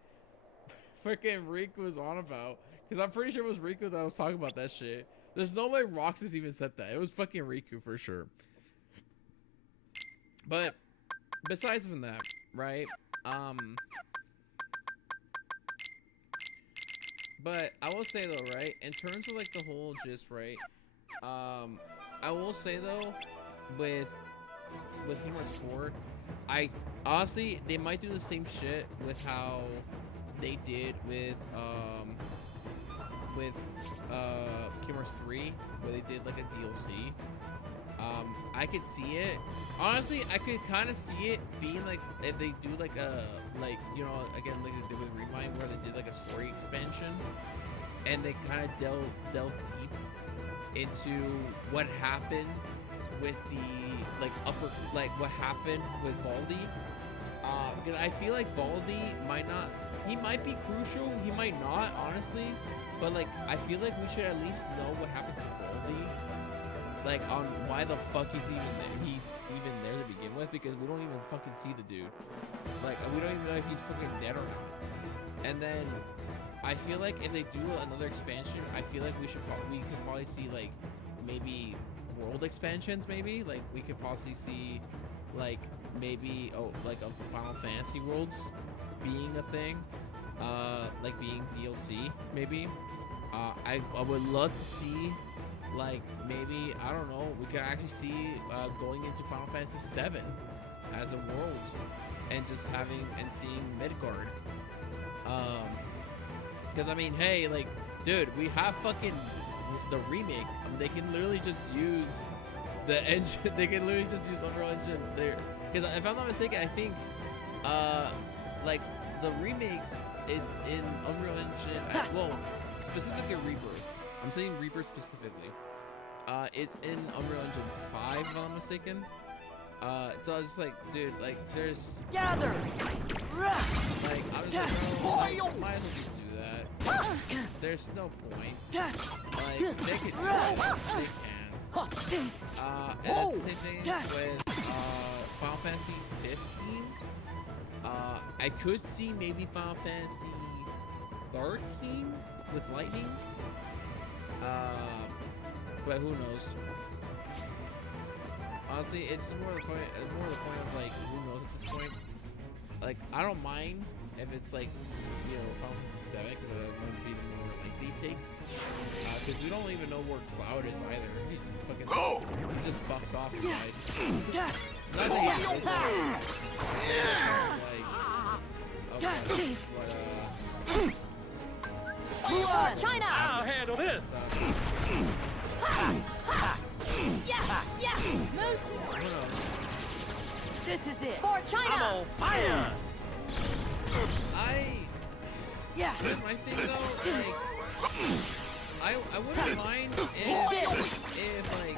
fucking Riku was on about. Because I'm pretty sure it was Riku that was talking about that shit. There's no way Roxas even said that. It was fucking Riku for sure. But besides from that, right? But I will say though, right? In terms of like the whole gist, right? I will say though, with Kingdom Hearts 4, I honestly, they might do the same shit with how they did with with Kingdom Hearts 3, where they did like a DLC. I could see it. Honestly, I could kind of see it being like if they do like a you know, again like they did with Remind, where they did like a story expansion, and they kind of delve deep into what happened with the what happened with Baldi. Because I feel like Baldi might not. He might be crucial. He might not, honestly. But like, I feel like we should at least know what happened to Baldi. Like, on why the fuck he's even there to begin with, because we don't even fucking see the dude. Like, we don't even know if he's fucking dead or not. And then I feel like if they do another expansion, I feel like we could probably see like maybe world expansions. Maybe like we could possibly see like maybe like a Final Fantasy worlds being a thing, like being DLC maybe. I would love to see. Like, maybe, I don't know, we could actually see going into Final Fantasy 7 as a world, and just seeing Midgard. Because, I mean, hey, like, dude, we have fucking the remake. They can literally just use the engine. They can literally just use Unreal Engine there. Because if I'm not mistaken, I think, like, the remakes is in Unreal Engine, well, specifically Rebirth. I'm saying Rebirth specifically. It's in Unreal Engine 5, if I'm not mistaken. So I was just like, dude, like, there's... Gather! Like, I was like, no, might as well just do that. There's no point. Like, they can do it. They can. And that's the same thing with Final Fantasy 15. I could see maybe Final Fantasy 13 with Lightning. But who knows? Honestly, it's more the point. It's more the point of like, who knows at this point. Like, I don't mind if it's like, you know, Final Fantasy 7, because that would be the more likely take. Because we don't even know where Cloud is either. He just fucking he just fucks off and dies. Not that he's like, okay, but China! I'll handle this. Yeah! Move! This is it. For China! I'm on fire. Here's my thing though, like, I wouldn't mind if like,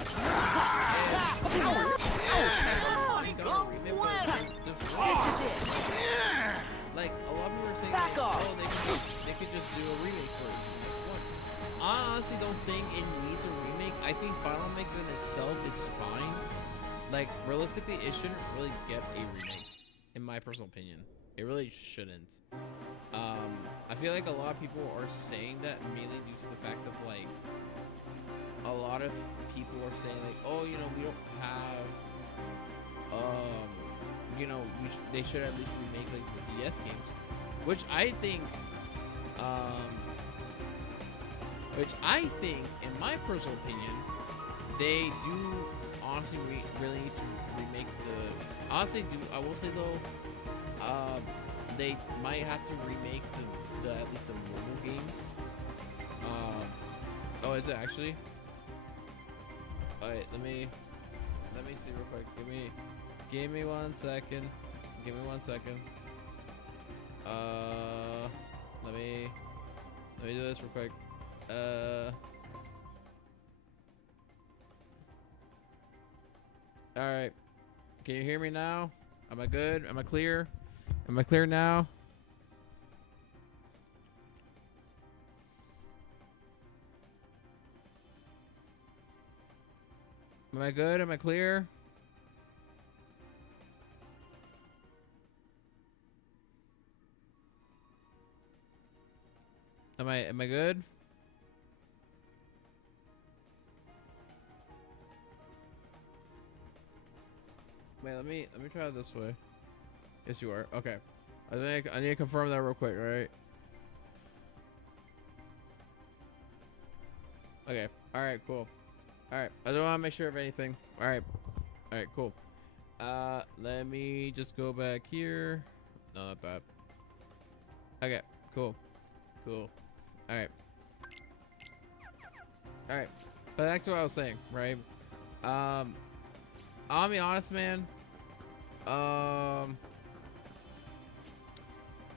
like, a lot of people are saying, like, oh, they could just do a remake for it. I honestly don't think it needs a remake. I think Final Mix in itself is fine. Like, realistically, it shouldn't really get a remake, in my personal opinion. It really shouldn't. I feel like a lot of people are saying that mainly due to the fact of, like, a lot of people are saying, like, oh, you know, we don't have, you know, they should at least remake, like, the DS games. Which I think, in my personal opinion, they do honestly really need to remake the. Honestly, I will say though, they might have to remake the at least the mobile games. Oh, is it actually? Alright, let me see real quick. Give me 1 second. Give me 1 second. Let me do this real quick. All right. Can you hear me now? Am I good? Am I clear? Am I clear now? Am I good? Am I clear? Am I good? Wait, let me try it this way. Yes, you are. Okay. I need to confirm that real quick, alright? Okay. Alright, cool. Alright. I don't want to make sure of anything. Alright. Alright, cool. Let me just go back here. No, not that. Okay, cool. Cool. Alright. All right, but back to what I was saying, right? I'll be honest, man.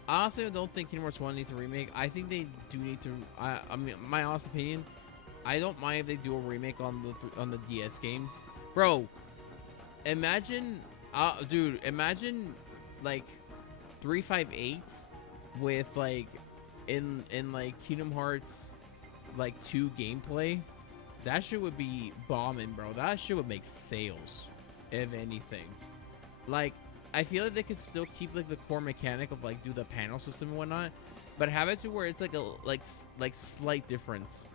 Honestly, I don't think Kingdom Hearts 1 needs a remake. I think they do need to. I mean, my honest opinion, I don't mind if they do a remake on the DS games, bro. Imagine, dude, imagine like 358 with like in like Kingdom Hearts like 2 gameplay. That shit would be bombing, bro. That shit would make sales, if anything. Like, I feel like they could still keep like the core mechanic of like do the panel system and whatnot, but have it to where it's like a like slight difference,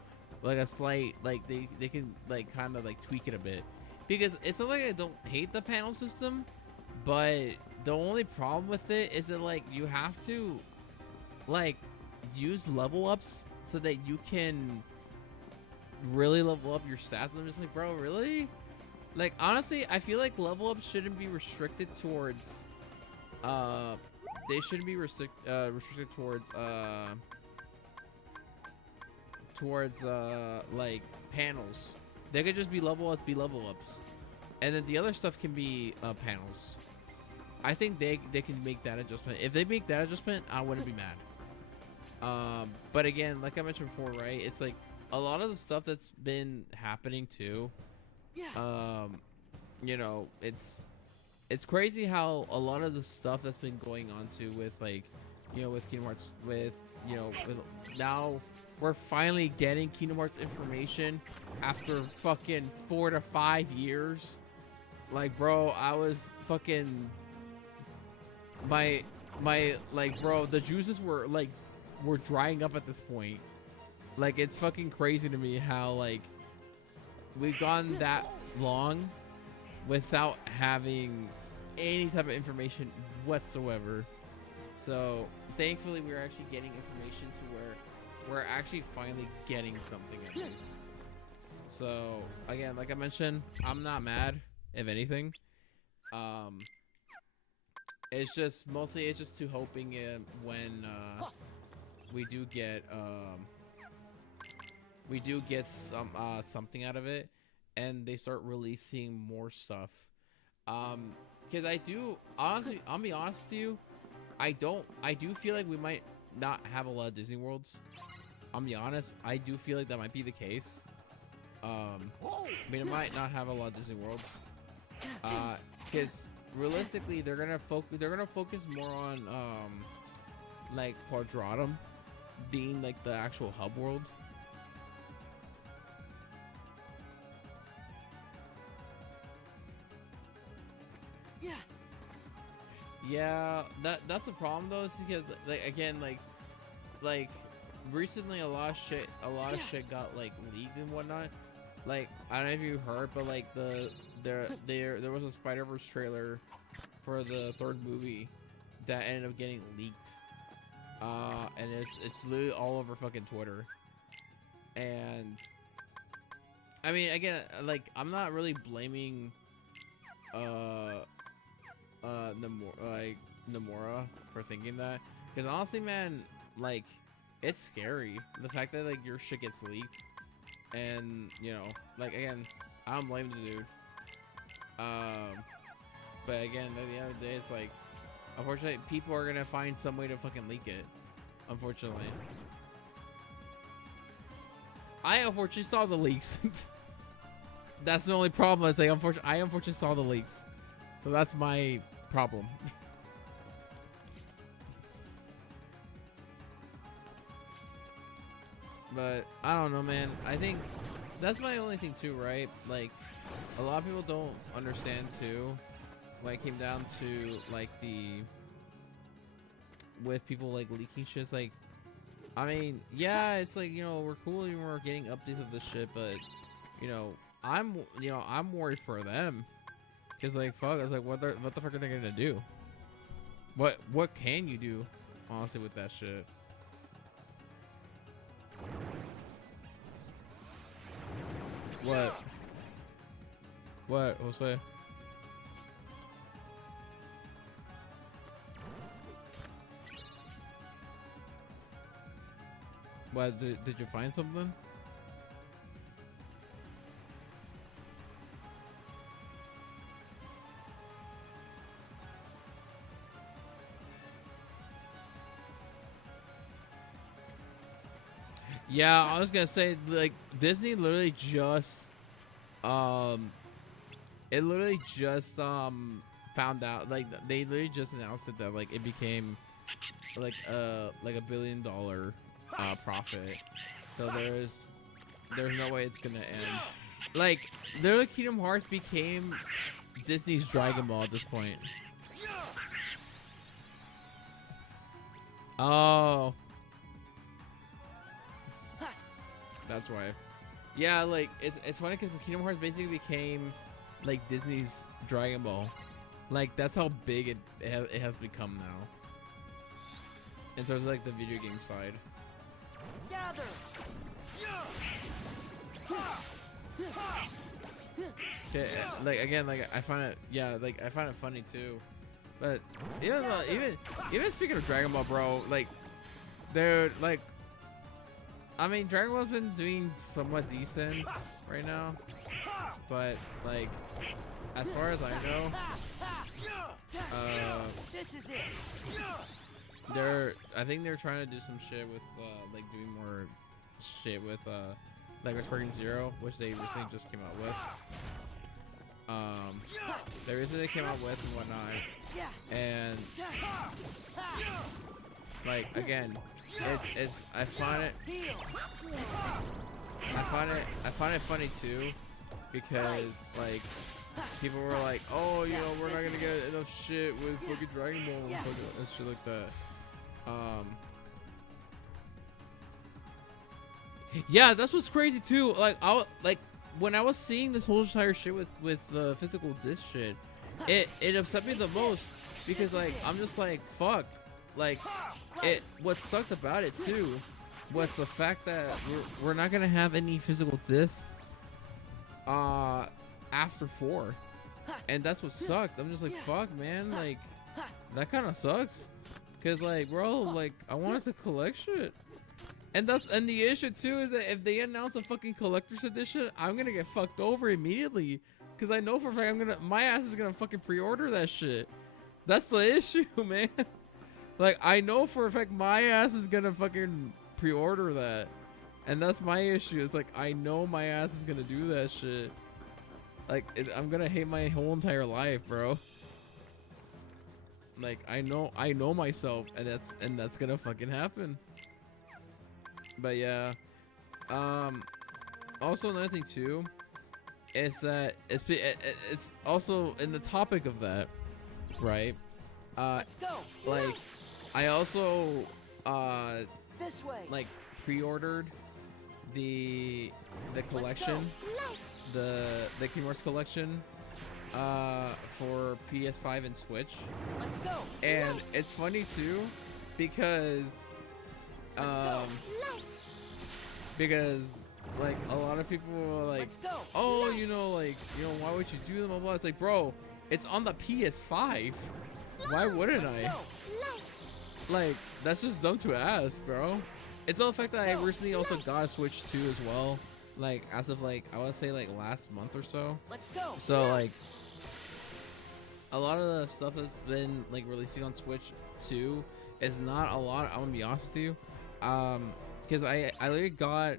like a slight like they can like kind of like tweak it a bit, because it's not like I don't hate the panel system, but the only problem with it is that like you have to like use level ups so that you can really level up your stats. I'm just like, bro, really? Like, honestly, I feel like level ups shouldn't be restricted towards they shouldn't be restricted towards like panels. They could just be level ups, and then the other stuff can be panels. I think they can make that adjustment. If they make that adjustment, I wouldn't be mad. But again, like I mentioned before, right? It's like a lot of the stuff that's been happening too. You know, it's crazy how a lot of the stuff that's been going on too with like, you know, with Kingdom Hearts, with, you know, with now we're finally getting Kingdom Hearts information after fucking 4 to 5 years. Like, bro, I was fucking my like, bro, the juices were drying up at this point. Like, it's fucking crazy to me how like we've gone that long without having any type of information whatsoever. So thankfully we're actually getting information to where we're actually finally getting something at least. So again, like I mentioned, I'm not mad, if anything. It's just mostly it's just too hoping when we do get some something out of it, and they start releasing more stuff. Because I do honestly, I'll be honest with you, I do feel like we might not have a lot of Disney Worlds. I'll be honest, I do feel like that might be the case. I mean, it might not have a lot of Disney Worlds. Because realistically, they're gonna focus more on like Quadratum being like the actual hub world. Yeah, that's the problem though, is because like again, like recently a lot of shit got like leaked and whatnot. Like, I don't know if you heard, but like there was a Spider-Verse trailer for the 3rd movie that ended up getting leaked. And it's literally all over fucking Twitter. And I mean, again, like, I'm not really blaming Nomura for thinking that, because honestly, man, like, it's scary the fact that like your shit gets leaked, and you know, like, again, I don't blame the dude. But again, at the end of the day, it's like, unfortunately, people are gonna find some way to fucking leak it. Unfortunately, I unfortunately saw the leaks. That's the only problem. It's like, I unfortunately saw the leaks, so that's my problem. But I don't know, man. I think that's my only thing too, right? Like, a lot of people don't understand too, when it came down to like with people like leaking shit. Like, I mean, yeah, it's like, you know, we're cool when we're getting updates of this shit, but you know, I'm worried for them, because like, fuck, I was like, what the fuck are they gonna do? What can you do, honestly, with that shit? What, Jose? What, did you find something? Yeah, I was gonna say like Disney literally just it literally just found out, like they literally just announced it that like it became like a $1 billion profit. So there's no way it's gonna end. Like literally Kingdom Hearts became Disney's Dragon Ball at this point. Oh, that's why. Yeah, like it's funny because the Kingdom Hearts basically became like Disney's Dragon Ball. Like that's how big it has become now. In terms of like the video game side. Gather. Okay, like again, like I find it, yeah, like I find it funny too. But even speaking of Dragon Ball, bro, like, dude, like, I mean, Dragon Ball's been doing somewhat decent right now, but like, as far as I know, This is it. I think they're trying to do some shit with like doing more shit with like Sparking Zero, which they recently just came out with. They recently came out with and whatnot, and like again, it's I find it funny too, because like people were like, oh, you know, we're not gonna get enough shit with fucking Dragon Ball and shit like that. Yeah, that's what's crazy too. Like when I was seeing this whole entire shit with the physical disc shit, it upset me the most, because like I'm just like, fuck, like what sucked about it too was the fact that we're not gonna have any physical discs after 4, and that's what sucked. I'm just like, fuck, man, like that kind of sucks, because like, bro, like I wanted to collect shit. And the issue too is that if they announce a fucking collector's edition, I'm gonna get fucked over immediately, because I know for a fact my ass is gonna fucking pre-order that shit. That's the issue, man. Like I know for a fact my ass is gonna fucking pre-order that, and that's my issue. It's like I know my ass is gonna do that shit. Like I'm gonna hate my whole entire life, bro. Like I know myself, and that's gonna fucking happen. But yeah, also another thing too is that it's also in the topic of that, right? Let's go. Like I also This way. like pre-ordered the collection, the Kingdom Hearts collection for PS5 and Switch. Let's go. And it's funny too, because like a lot of people are like, oh, you know, why would you do them, blah, blah. It's like, bro, it's on the PS5, why wouldn't I? Like that's just dumb to ask, bro. It's all the fact that I recently also got a Switch 2 as well, like as of like I would say like last month or so. Let's go. So like a lot of the stuff that's been like releasing on Switch 2 is not a lot, I'm gonna be honest with you. Because I literally got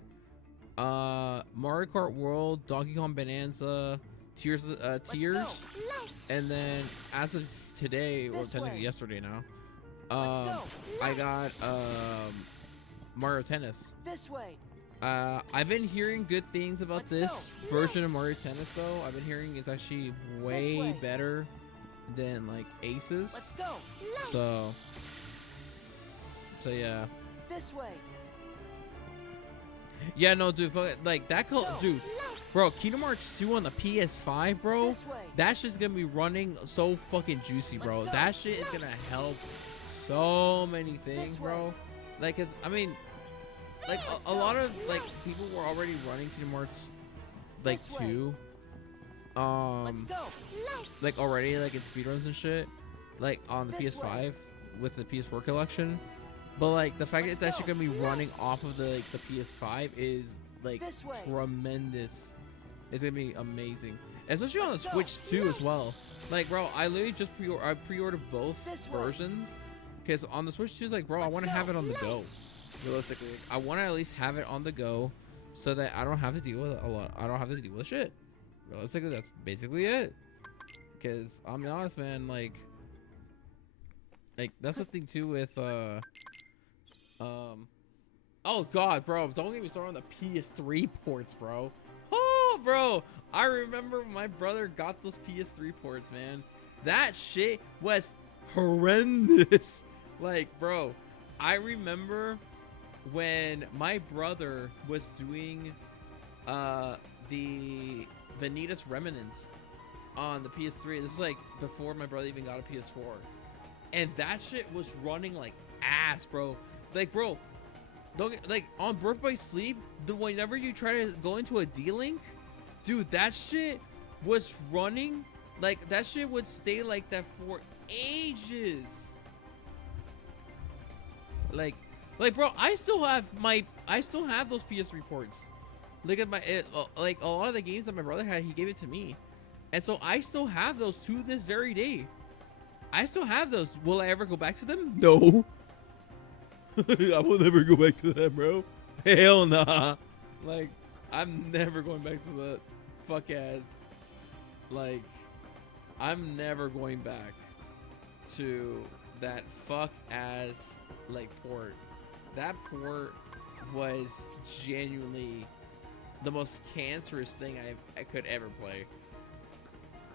Mario Kart World, Donkey Kong Bonanza, Tears, and then as of today, or technically yesterday now, I got Mario Tennis. This way. I've been hearing good things about this version of Mario Tennis though. I've been hearing it's actually way better than like Aces. Let's go. So yeah. This way. Yeah, no, dude, like that, dude, bro, Kingdom Hearts 2 on the PS5, bro, that shit's gonna be running so fucking juicy, bro. That shit is gonna help so many things, bro. Like, cause I mean, like a lot of like people were already running Kingdom Hearts like 2, like already like in speedruns and shit, like on the PS5 with the PS4 collection. But like the fact that it's actually gonna be running off of the PS5 is like tremendous. It's gonna be amazing, especially on the Switch too as well. Like, bro, I literally just pre-ordered both versions, because on the Switch 2 is like, bro, I want to have it on the go. Realistically, I want to at least have it on the go, so that I don't have to deal with a lot. I don't have to deal with shit. Realistically, that's basically it. Because I'm be honest, man. Like that's the thing too with oh god, bro, don't get me started on the PS3 ports, bro. Oh, bro, I remember when my brother got those PS3 ports, man. That shit was horrendous. Like, bro, I remember when my brother was doing the Vanitas Remnant on the PS3. This is like before my brother even got a PS4, and that shit was running like ass, bro. Like, bro, don't get, like on Birth by Sleep, whenever you try to go into a D-Link, dude, that shit was running like that shit would stay like that for ages. Like, bro, I still have those PS3 ports. Look at like a lot of the games that my brother had, he gave it to me, and so I still have those to this very day. I still have those. Will I ever go back to them? No. I will never go back to them, bro. Hell nah. Like, I'm never going back to that fuck ass. Like, I'm never going back to that fuck ass like port. That port was genuinely the most cancerous thing I could ever play.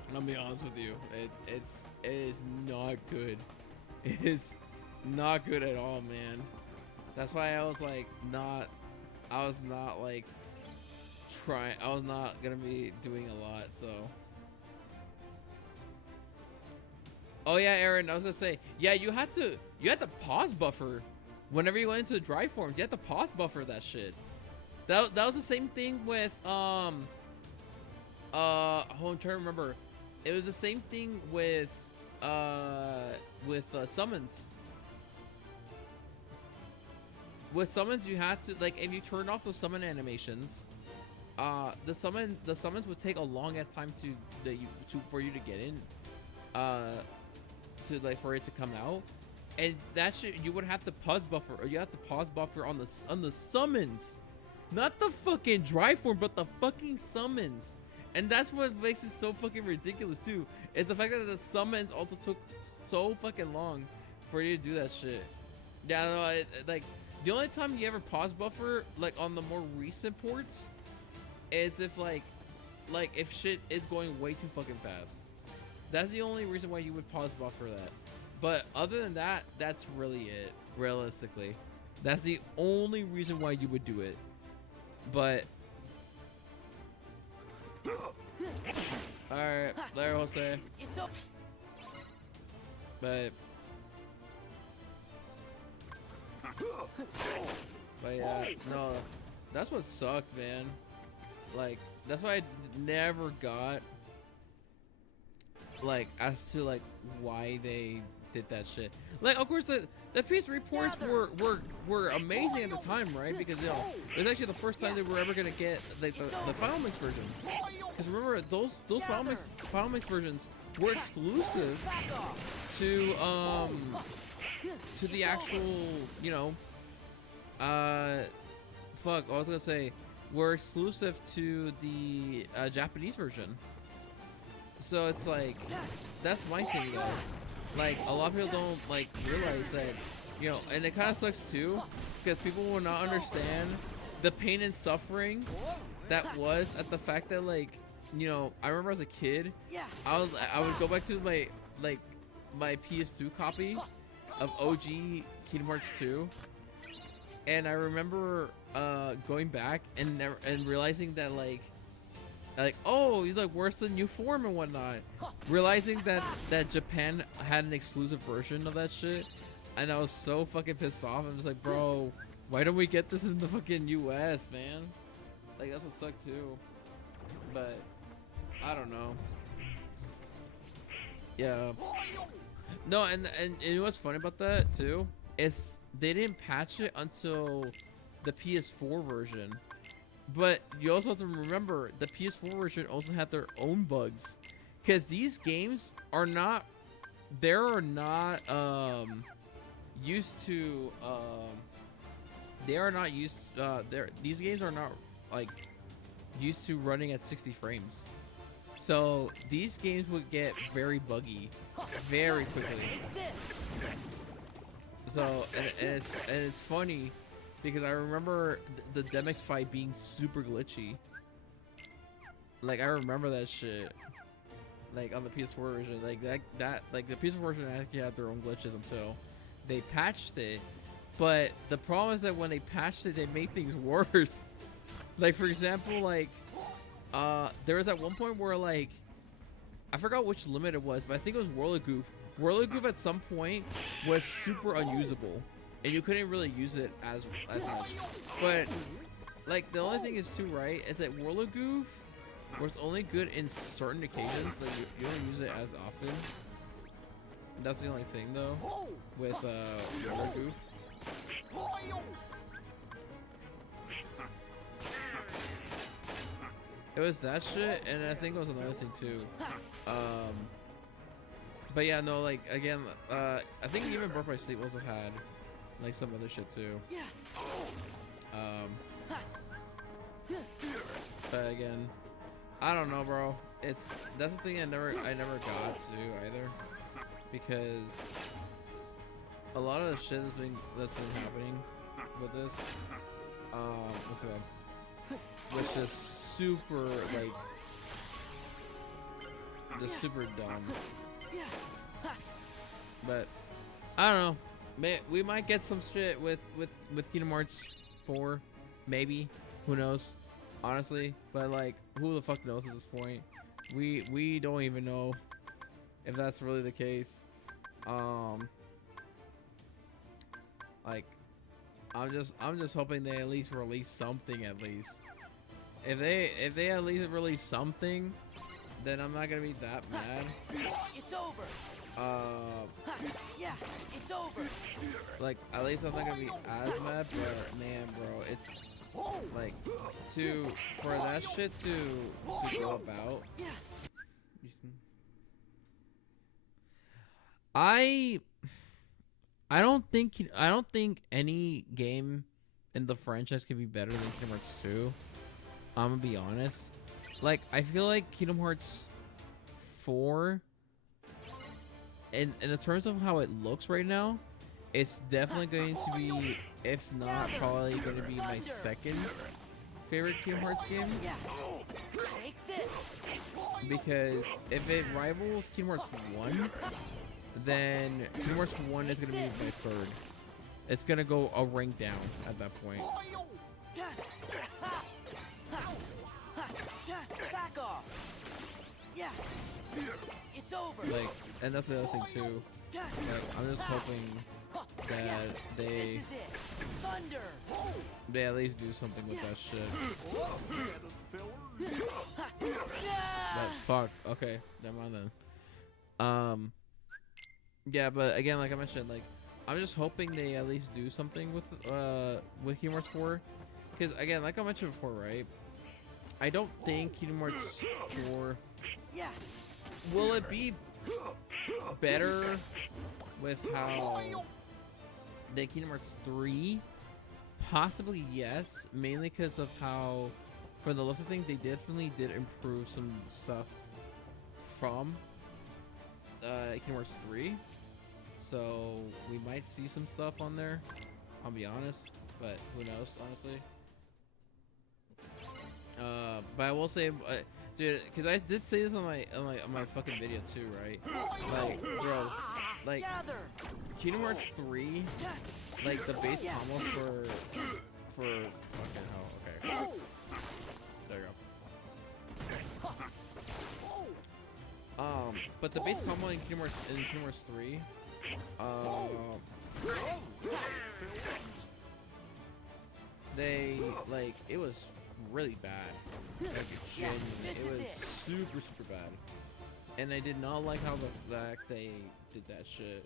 And I'll be honest with you, it is not good. It is not good at all, man. That's why I was like I was not gonna be doing a lot. So oh yeah, Aaron, I was gonna say, yeah, you had to pause buffer whenever you went into the dry forms. You had to pause buffer that shit. That was the same thing with I'm trying to remember. It was the same thing with summons. With summons, you had to, like, if you turn off the summon animations, the summons would take a long ass time for you to get in, for it to come out, and that shit you would have to pause buffer, or you have to pause buffer on the summons, not the fucking dry form, but the fucking summons. And that's what makes it so fucking ridiculous too, is the fact that the summons also took so fucking long for you to do that shit. Yeah, no, like the only time you ever pause buffer, like on the more recent ports, is if like if shit is going way too fucking fast. That's the only reason why you would pause buffer that. But other than that, that's really it. Realistically, that's the only reason why you would do it. But all right, there, Jose. It's up. But yeah, no, that's what sucked, man. Like, that's why I never got, like, as to like why they did that shit. Like, of course, the PS3 ports were amazing at the time, right? Because it was actually the first time they were ever gonna get like the Final Mix versions. Because remember, those Final Mix versions were exclusive to the actual, you know, fuck, I was gonna say, were exclusive to the Japanese version. So it's like, that's my thing though. Like, a lot of people don't like realize that, you know, and it kind of sucks too, because people will not understand the pain and suffering that was at the fact that, like, you know, I remember as a kid, I would go back to my PS2 copy of OG Kingdom Hearts 2, and I remember going back and realizing that like oh, he's like, where's the new form and whatnot, realizing that Japan had an exclusive version of that shit, and I was so fucking pissed off. I'm just like, bro, why don't we get this in the fucking US, man? Like, that's what sucked too. But I don't know. Yeah. No, and you know what's funny about that too is they didn't patch it until the PS4 version. But you also have to remember the PS4 version also had their own bugs, because these games are not used to they are not used. These games are not like used to running at 60 frames. So these games would get very buggy very quickly. So and it's funny because I remember the Demix fight being super glitchy. Like I remember that shit. Like on the PS4 version, like like the PS4 version actually had their own glitches until they patched it. But the problem is that when they patched it, they made things worse. Like for example, like there was at one point where like I forgot which limit it was, but I think it was Whirligoof. Whirligoof at some point was super unusable, and you couldn't really use it as much. But like the only thing is too, right, is that Whirligoof was only good in certain occasions. Like you don't use it as often. That's the only thing though with Whirligoof. It was that shit, and I think it was another thing too. But yeah, no, like again, I think even Birth by Sleep also had like some other shit too. But again, I don't know, bro. That's the thing I never got to either, because a lot of the shit that's been happening with this, what's it called? Which is super like just super dumb. But I don't know. We might get some shit with Kingdom Hearts 4, maybe. Who knows? Honestly, but like, who the fuck knows at this point? We don't even know if that's really the case. Like, I'm just hoping they at least release something at least. If they at least release something, then I'm not gonna be that mad. It's over. Yeah, it's over. Like at least I'm not gonna be as mad, but man, bro, it's like for that shit to go about. I don't think any game in the franchise can be better than Kingdom Hearts 2. I'm gonna be honest. Like I feel like Kingdom Hearts 4, in the terms of how it looks right now, it's definitely going to be, if not probably going to be my second favorite Kingdom Hearts game. Because if it rivals Kingdom Hearts 1, then Kingdom Hearts 1 is going to be my third. It's going to go a rank down at that point. Back off. Yeah. It's over. Like, and that's the other thing too. Like, I'm just hoping that they at least do something with that shit. But fuck. Okay, never mind then. Yeah, but again, like I mentioned, like I'm just hoping they at least do something with Kingdom Hearts 4, because again, like I mentioned before, right? I don't think Kingdom Hearts 4. Will it be better with how the Kingdom Hearts 3? Possibly yes, mainly because of how, for the looks of things, they definitely did improve some stuff from Kingdom Hearts 3. So we might see some stuff on there. I'll be honest, but who knows, honestly. But I will say, dude, because I did say this on my fucking video too, right? Like, bro, like Kingdom Hearts 3, like the base combos for fucking hell. Okay, there you go. But the base combo in Kingdom Hearts 3, they like it was really bad. Like, it was super bad, and I did not like how they did that shit.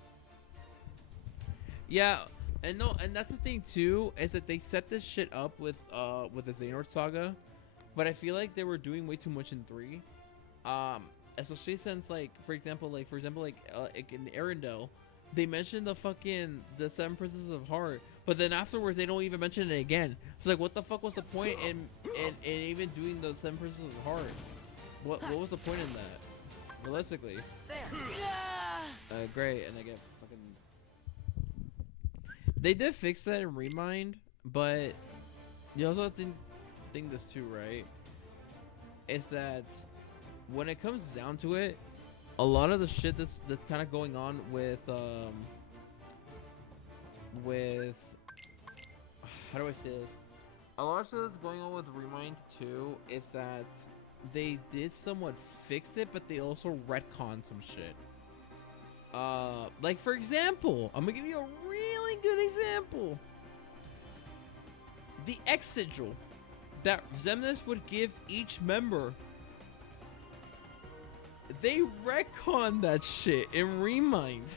Yeah, and no, and that's the thing too, is that they set this shit up with the Xehanort Saga, but I feel like they were doing way too much in 3, especially since like for example in Arendelle, they mentioned the seven princesses of heart, but then afterwards they don't even mention it again. It's like, what the fuck was the point in even doing the seven princesses of heart? What was the point in that? Realistically. There. Great, and I get fucking. They did fix that in Remind, but you also think this too, right? Is that when it comes down to it, a lot of the shit that's kind of going on with how do I say this? A lot of shit that's going on with Remind 2 is that they did somewhat fix it, but they also retcon some shit. Like for example, I'm gonna give you a really good example. The X sigil that Xemnas would give each member. They retconned that shit in Remind.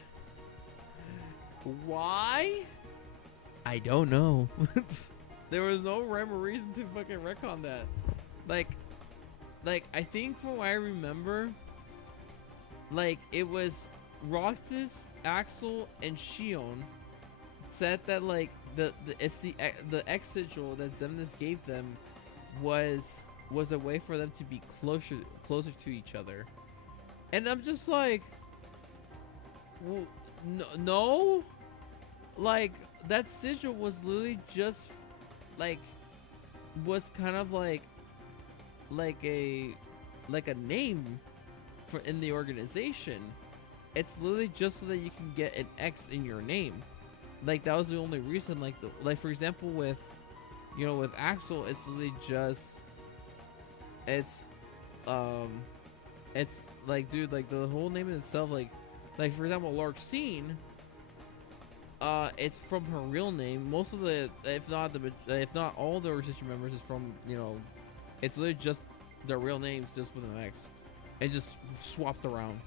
Why? I don't know. There was no rhyme or reason to fucking retcon that. Like I think from what I remember, like it was Roxas, Axel, and Shion said that like the X sigil that Xemnas gave them was a way for them to be closer to each other. And I'm just like, well, no, like that sigil was literally just like, was kind of like a name for in the organization. It's literally just so that you can get an X in your name. Like that was the only reason. Like for example with, you know, with Axel, it's literally just, it's like, dude, like the whole name in itself, like for example, Larxene, it's from her real name. Most of the, if not all the organization members is from, you know, it's literally just their real names, just with an X, and just swapped around.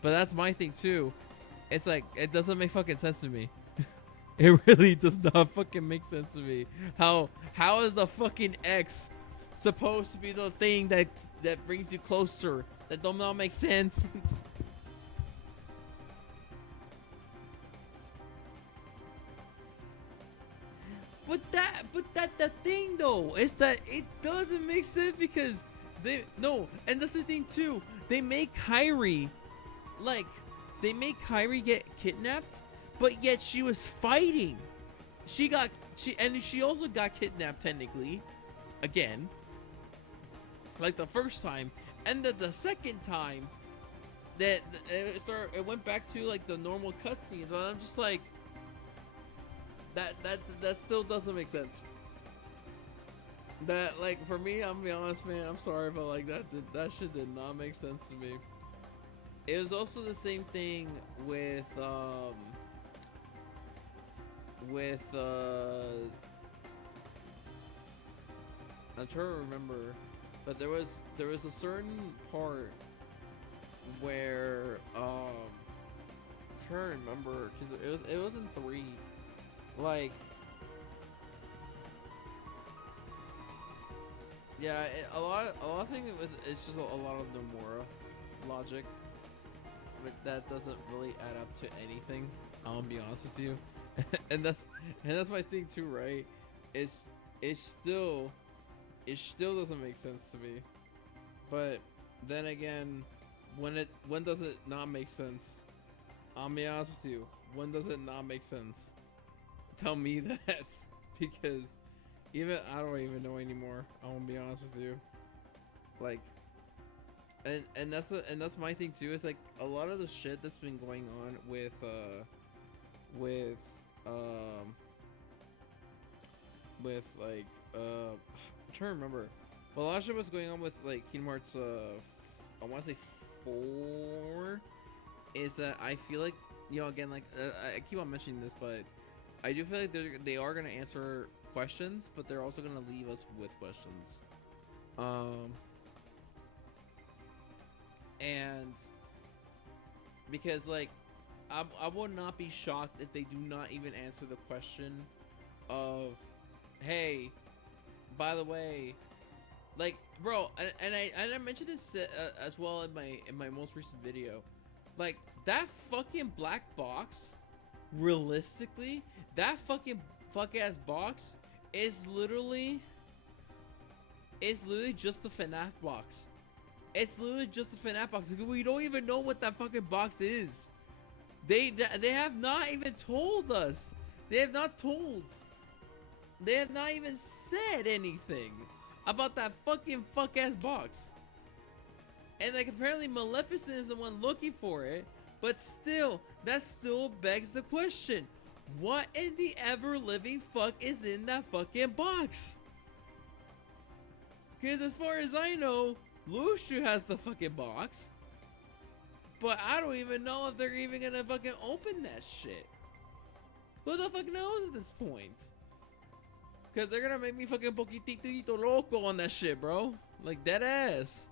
But that's my thing too. It's like, it doesn't make fucking sense to me. It really does not fucking make sense to me. How is the fucking X supposed to be the thing that brings you closer? That does not make sense. But the thing though is that it doesn't make sense because and that's the thing too. They make Kyrie get kidnapped, but yet she was fighting. She also got kidnapped technically, again, like the first time, and the second time that it went back to like the normal cutscenes. But I'm just like, that still doesn't make sense. That, like, for me, I'm gonna be honest, man, I'm sorry, but like that shit did not make sense to me. It was also the same thing with I'm trying to remember, but there was a certain part where I'm trying to remember, because it was in 3, like, yeah, a lot of things, it's just a lot of Nomura logic, but that doesn't really add up to anything. I'll be honest with you. and that's my thing too, right? It still doesn't make sense to me. But then again, when does it not make sense? I'll be honest with you. When does it not make sense? Tell me that, because I don't even know anymore. I won't be honest with you. Like, and that's my thing too. Is like a lot of the shit that's been going on with like I'm trying to remember. But a lot of shit was going on with like Kingdom Hearts I want to say 4, is that I feel like, you know, again, like I keep on mentioning this, but I do feel like they are gonna answer questions, but they're also gonna leave us with questions. And because like I would not be shocked if they do not even answer the question of, hey, by the way, like, bro, and I mentioned this as well in my most recent video, Like that fucking black box, realistically, that fucking fuck ass box is literally just a FNAF box. It's literally just a FNAF box. We don't even know what that fucking box is. They have not even told us. They have not even said anything about that fucking fuck ass box. And like apparently Maleficent is the one looking for it, but still, that still begs the question: what in the ever living fuck is in that fucking box? Because as far as I know, Lucio has the fucking box, but I don't even know if they're even gonna fucking open that shit. Who the fuck knows at this point? Because they're gonna make me fucking poquitito loco on that shit, bro. Like dead ass.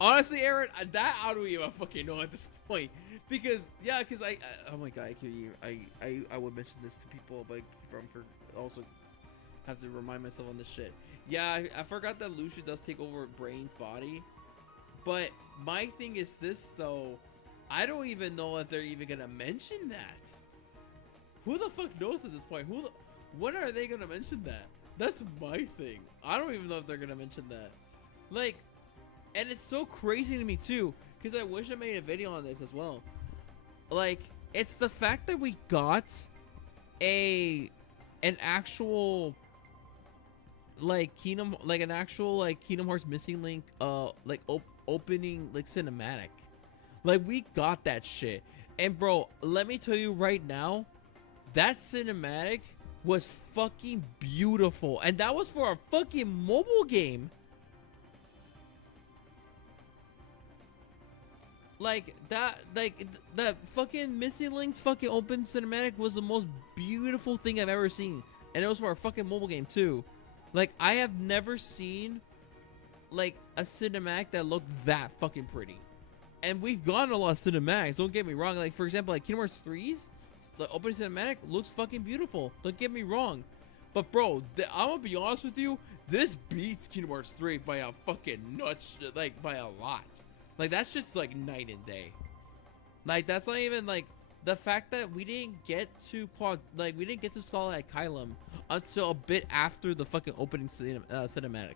Honestly, Aaron, that I don't even fucking know at this point. Because yeah, because I oh my god, I would mention this to people, but for also have to remind myself on this shit. Yeah, I forgot that Lucio does take over Brain's body. But my thing is this though, I don't even know if they're even gonna mention that. Who the fuck knows at this point? When are they gonna mention that? That's my thing. I don't even know if they're gonna mention that. Like, and it's so crazy to me too, because I wish I made a video on this as well. Like, it's the fact that we got an actual like Kingdom Hearts Missing Link opening like cinematic. Like we got that shit. And bro, let me tell you right now, that cinematic was fucking beautiful. And that was for a fucking mobile game. Like that fucking Missing Link's fucking open cinematic was the most beautiful thing I've ever seen. And it was for a fucking mobile game too. Like I have never seen like a cinematic that looked that fucking pretty. And we've gotten a lot of cinematics, don't get me wrong. Like for example, like Kingdom Hearts 3's the opening cinematic looks fucking beautiful, don't get me wrong. But bro, I'm gonna be honest with you, this beats Kingdom Hearts 3 by a fucking nuts, like by a lot. Like that's just like night and day. Like that's not even like the fact that we didn't get to Skull Asylum until a bit after the fucking opening cinematic.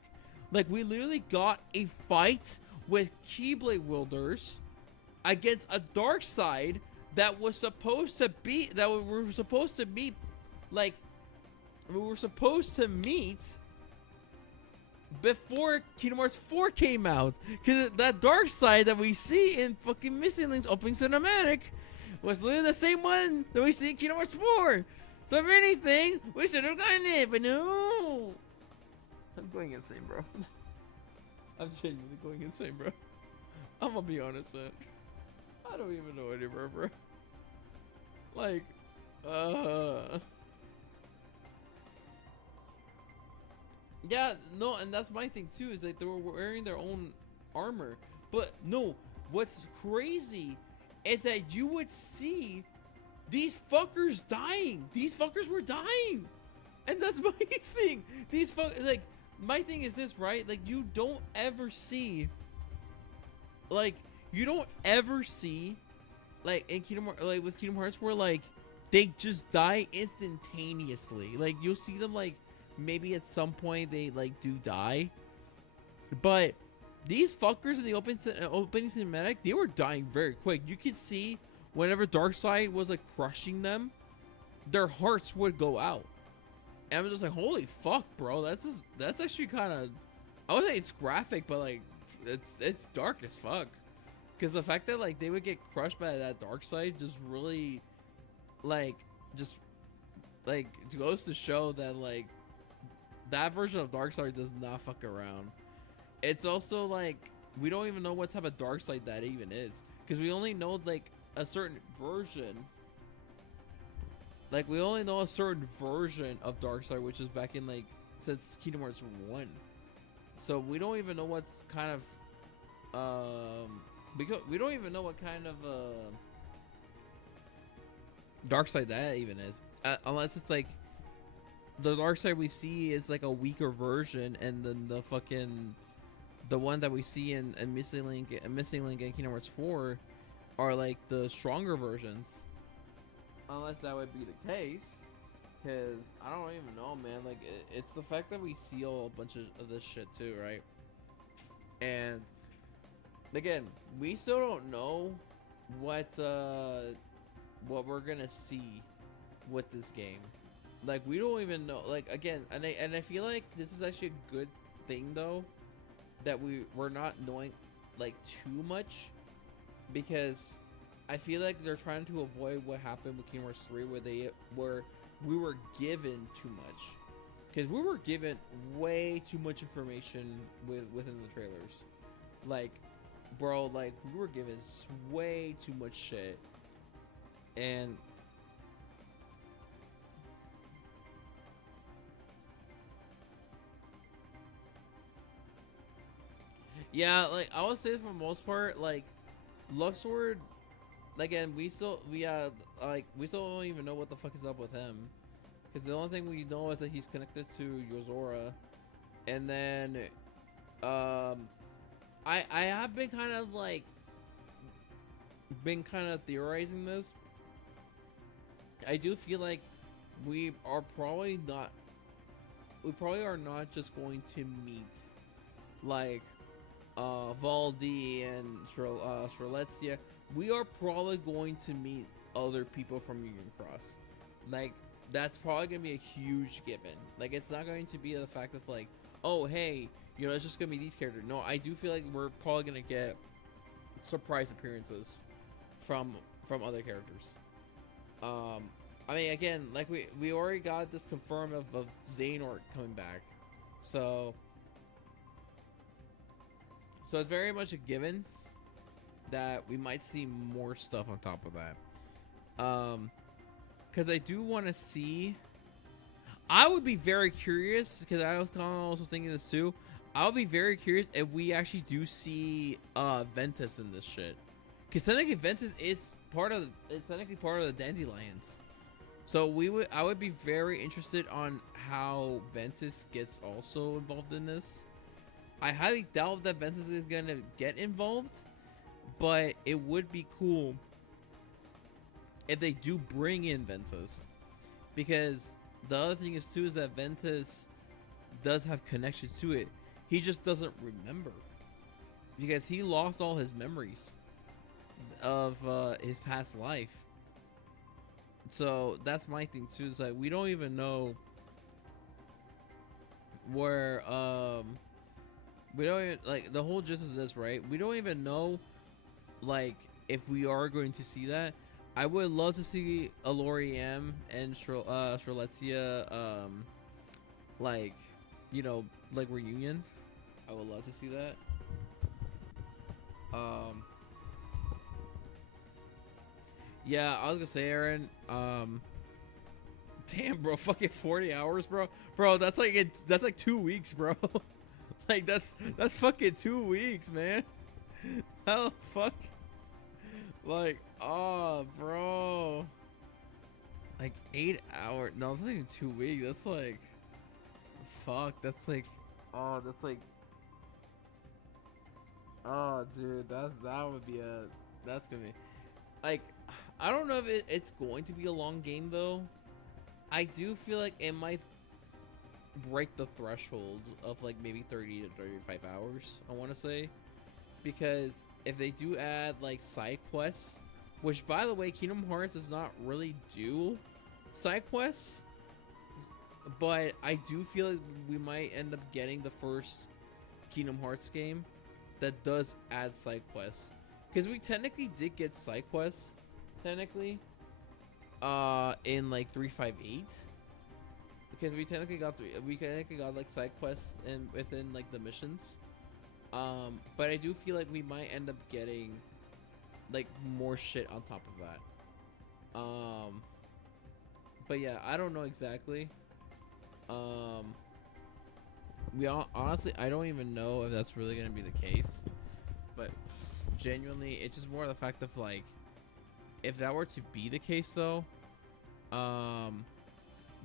Like we literally got a fight with Keyblade wielders against a dark side that was supposed to be we were supposed to meet before Kingdom Hearts 4 came out, because that dark side that we see in fucking Missing Link's opening cinematic was literally the same one that we see in Kingdom Hearts 4. So if anything, we should have gotten it, but no. I'm going insane, bro. I'm genuinely going insane, bro. I'm gonna be honest, man. I don't even know anymore, bro. Like, yeah, no, and that's my thing too, is like they were wearing their own armor. But no, what's crazy is that you would see these fuckers dying. These fuckers were dying. And that's my thing. Like, my thing is this, right? Like, you don't ever see, like, like, in with Kingdom Hearts, where, like, they just die instantaneously. Like, you'll see them, like, maybe at some point they, like, do die. But these fuckers in the opening cinematic, they were dying very quick. You could see whenever Darkseid was, like, crushing them, their hearts would go out. And I was just like, holy fuck, bro. That's actually kind of, I would say it's graphic, but, like, it's dark as fuck. Because the fact that, like, they would get crushed by that Darkseid just really, like, goes to show that, like, that version of Darkseid does not fuck around. It's also, like, we don't even know what type of Darkseid that even is. Because we only know, like, a certain version. Like, we only know a certain version of Darkseid, which is back in, like, since Kingdom Hearts 1. So we don't even know what's kind of, because we don't even know what kind of, Darkseid that even is. Unless it's, like, the Darkseid we see is, like, a weaker version, and then the fucking, the one that we see in Missing Link and Kingdom Hearts 4 are like the stronger versions. Unless that would be the case, because I don't even know, man. Like it's the fact that we see a bunch of this shit too, right? And again, we still don't know what we're gonna see with this game. Like we don't even know. Like again, and I feel like this is actually a good thing though, that we're not knowing like too much, because I feel like they're trying to avoid what happened with Kingdom Hearts 3, where we were given too much, because we were given way too much information within the trailers. Like, bro, like we were given way too much shit, and yeah, like I would say for the most part, like Luxord, again, we still don't even know what the fuck is up with him, because the only thing we know is that he's connected to Yozora, and then I have been kind of theorizing this. I do feel like we probably are not just going to meet like Valdi and Strelitzia. We are probably going to meet other people from Union Cross. Like that's probably gonna be a huge given. Like it's not going to be the fact of like, oh hey, you know, it's just gonna be these characters. No, I do feel like we're probably gonna get surprise appearances from other characters. I mean, again, like we already got this confirmed of Xehanort coming back, so it's very much a given that we might see more stuff on top of that. Because I do want to see. I would be very curious, because I was kind of also thinking this too. I would be very curious if we actually do see Ventus in this shit, because technically Ventus is technically part of the Dandelions. So I would be very interested on how Ventus gets also involved in this. I highly doubt that Ventus is gonna get involved, but it would be cool if they do bring in Ventus, because the other thing is too is that Ventus does have connections to it. He just doesn't remember, because he lost all his memories of his past life. So that's my thing too, is like we don't even know where we don't even, like the whole gist is this, right? We don't even know like if we are going to see that. I would love to see Alori M and Strelitzia like, you know, like reunion. I would love to see that. Yeah, I was gonna say, Aaron, damn, bro, fucking 40 hours, bro, that's like 2 weeks, bro. Like that's fucking 2 weeks, man. How the fuck? Like, oh, bro, like 8 hours. No, that's not even 2 weeks. That's like, fuck. That's like, oh, dude, that would be that's gonna be like, I don't know if it's going to be a long game though. I do feel like it might break the threshold of like maybe 30 to 35 hours, I want to say, because if they do add like side quests, which by the way Kingdom Hearts does not really do side quests, but I do feel like we might end up getting the first Kingdom Hearts game that does add side quests, because we technically did get side quests technically in like 358, because we technically got like side quests within like the missions, but I do feel like we might end up getting like more shit on top of that. But yeah, I don't know exactly. Honestly, I don't even know if that's really gonna be the case, but genuinely it's just more the fact of like, if that were to be the case though,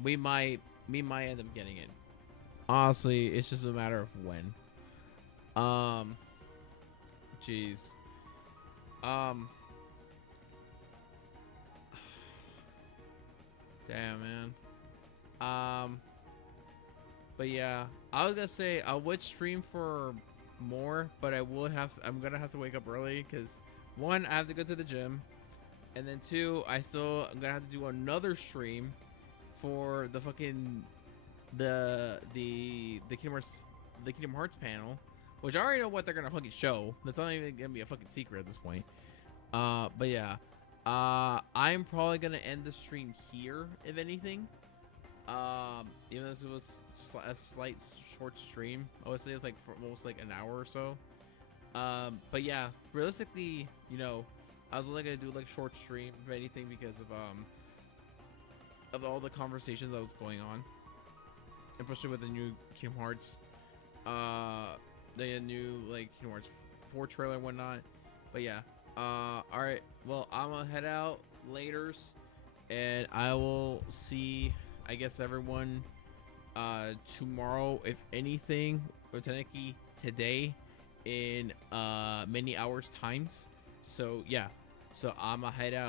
we might end up getting it. Honestly, it's just a matter of when. Jeez. Damn, man. But yeah, I was gonna say I would stream for more, but I'm gonna have to wake up early because one, I have to go to the gym, and then two, I'm gonna have to do another stream for the fucking the Kingdom Hearts panel, which I already know what they're gonna fucking show. That's not even gonna be a fucking secret at this point. But yeah, I'm probably gonna end the stream here, if anything. Even though this was a slight short stream, I would say it's like for almost like an hour or so. But yeah, realistically, you know, I was only gonna do like short stream, if anything, because of all the conversations that was going on, especially with the new Kingdom Hearts, the new like Kingdom Hearts 4 trailer and whatnot. But yeah, all right. Well, I'm gonna head out laters, and I will see, I guess, everyone tomorrow, if anything, or technically today, in many hours times. So yeah, so I'm gonna head out.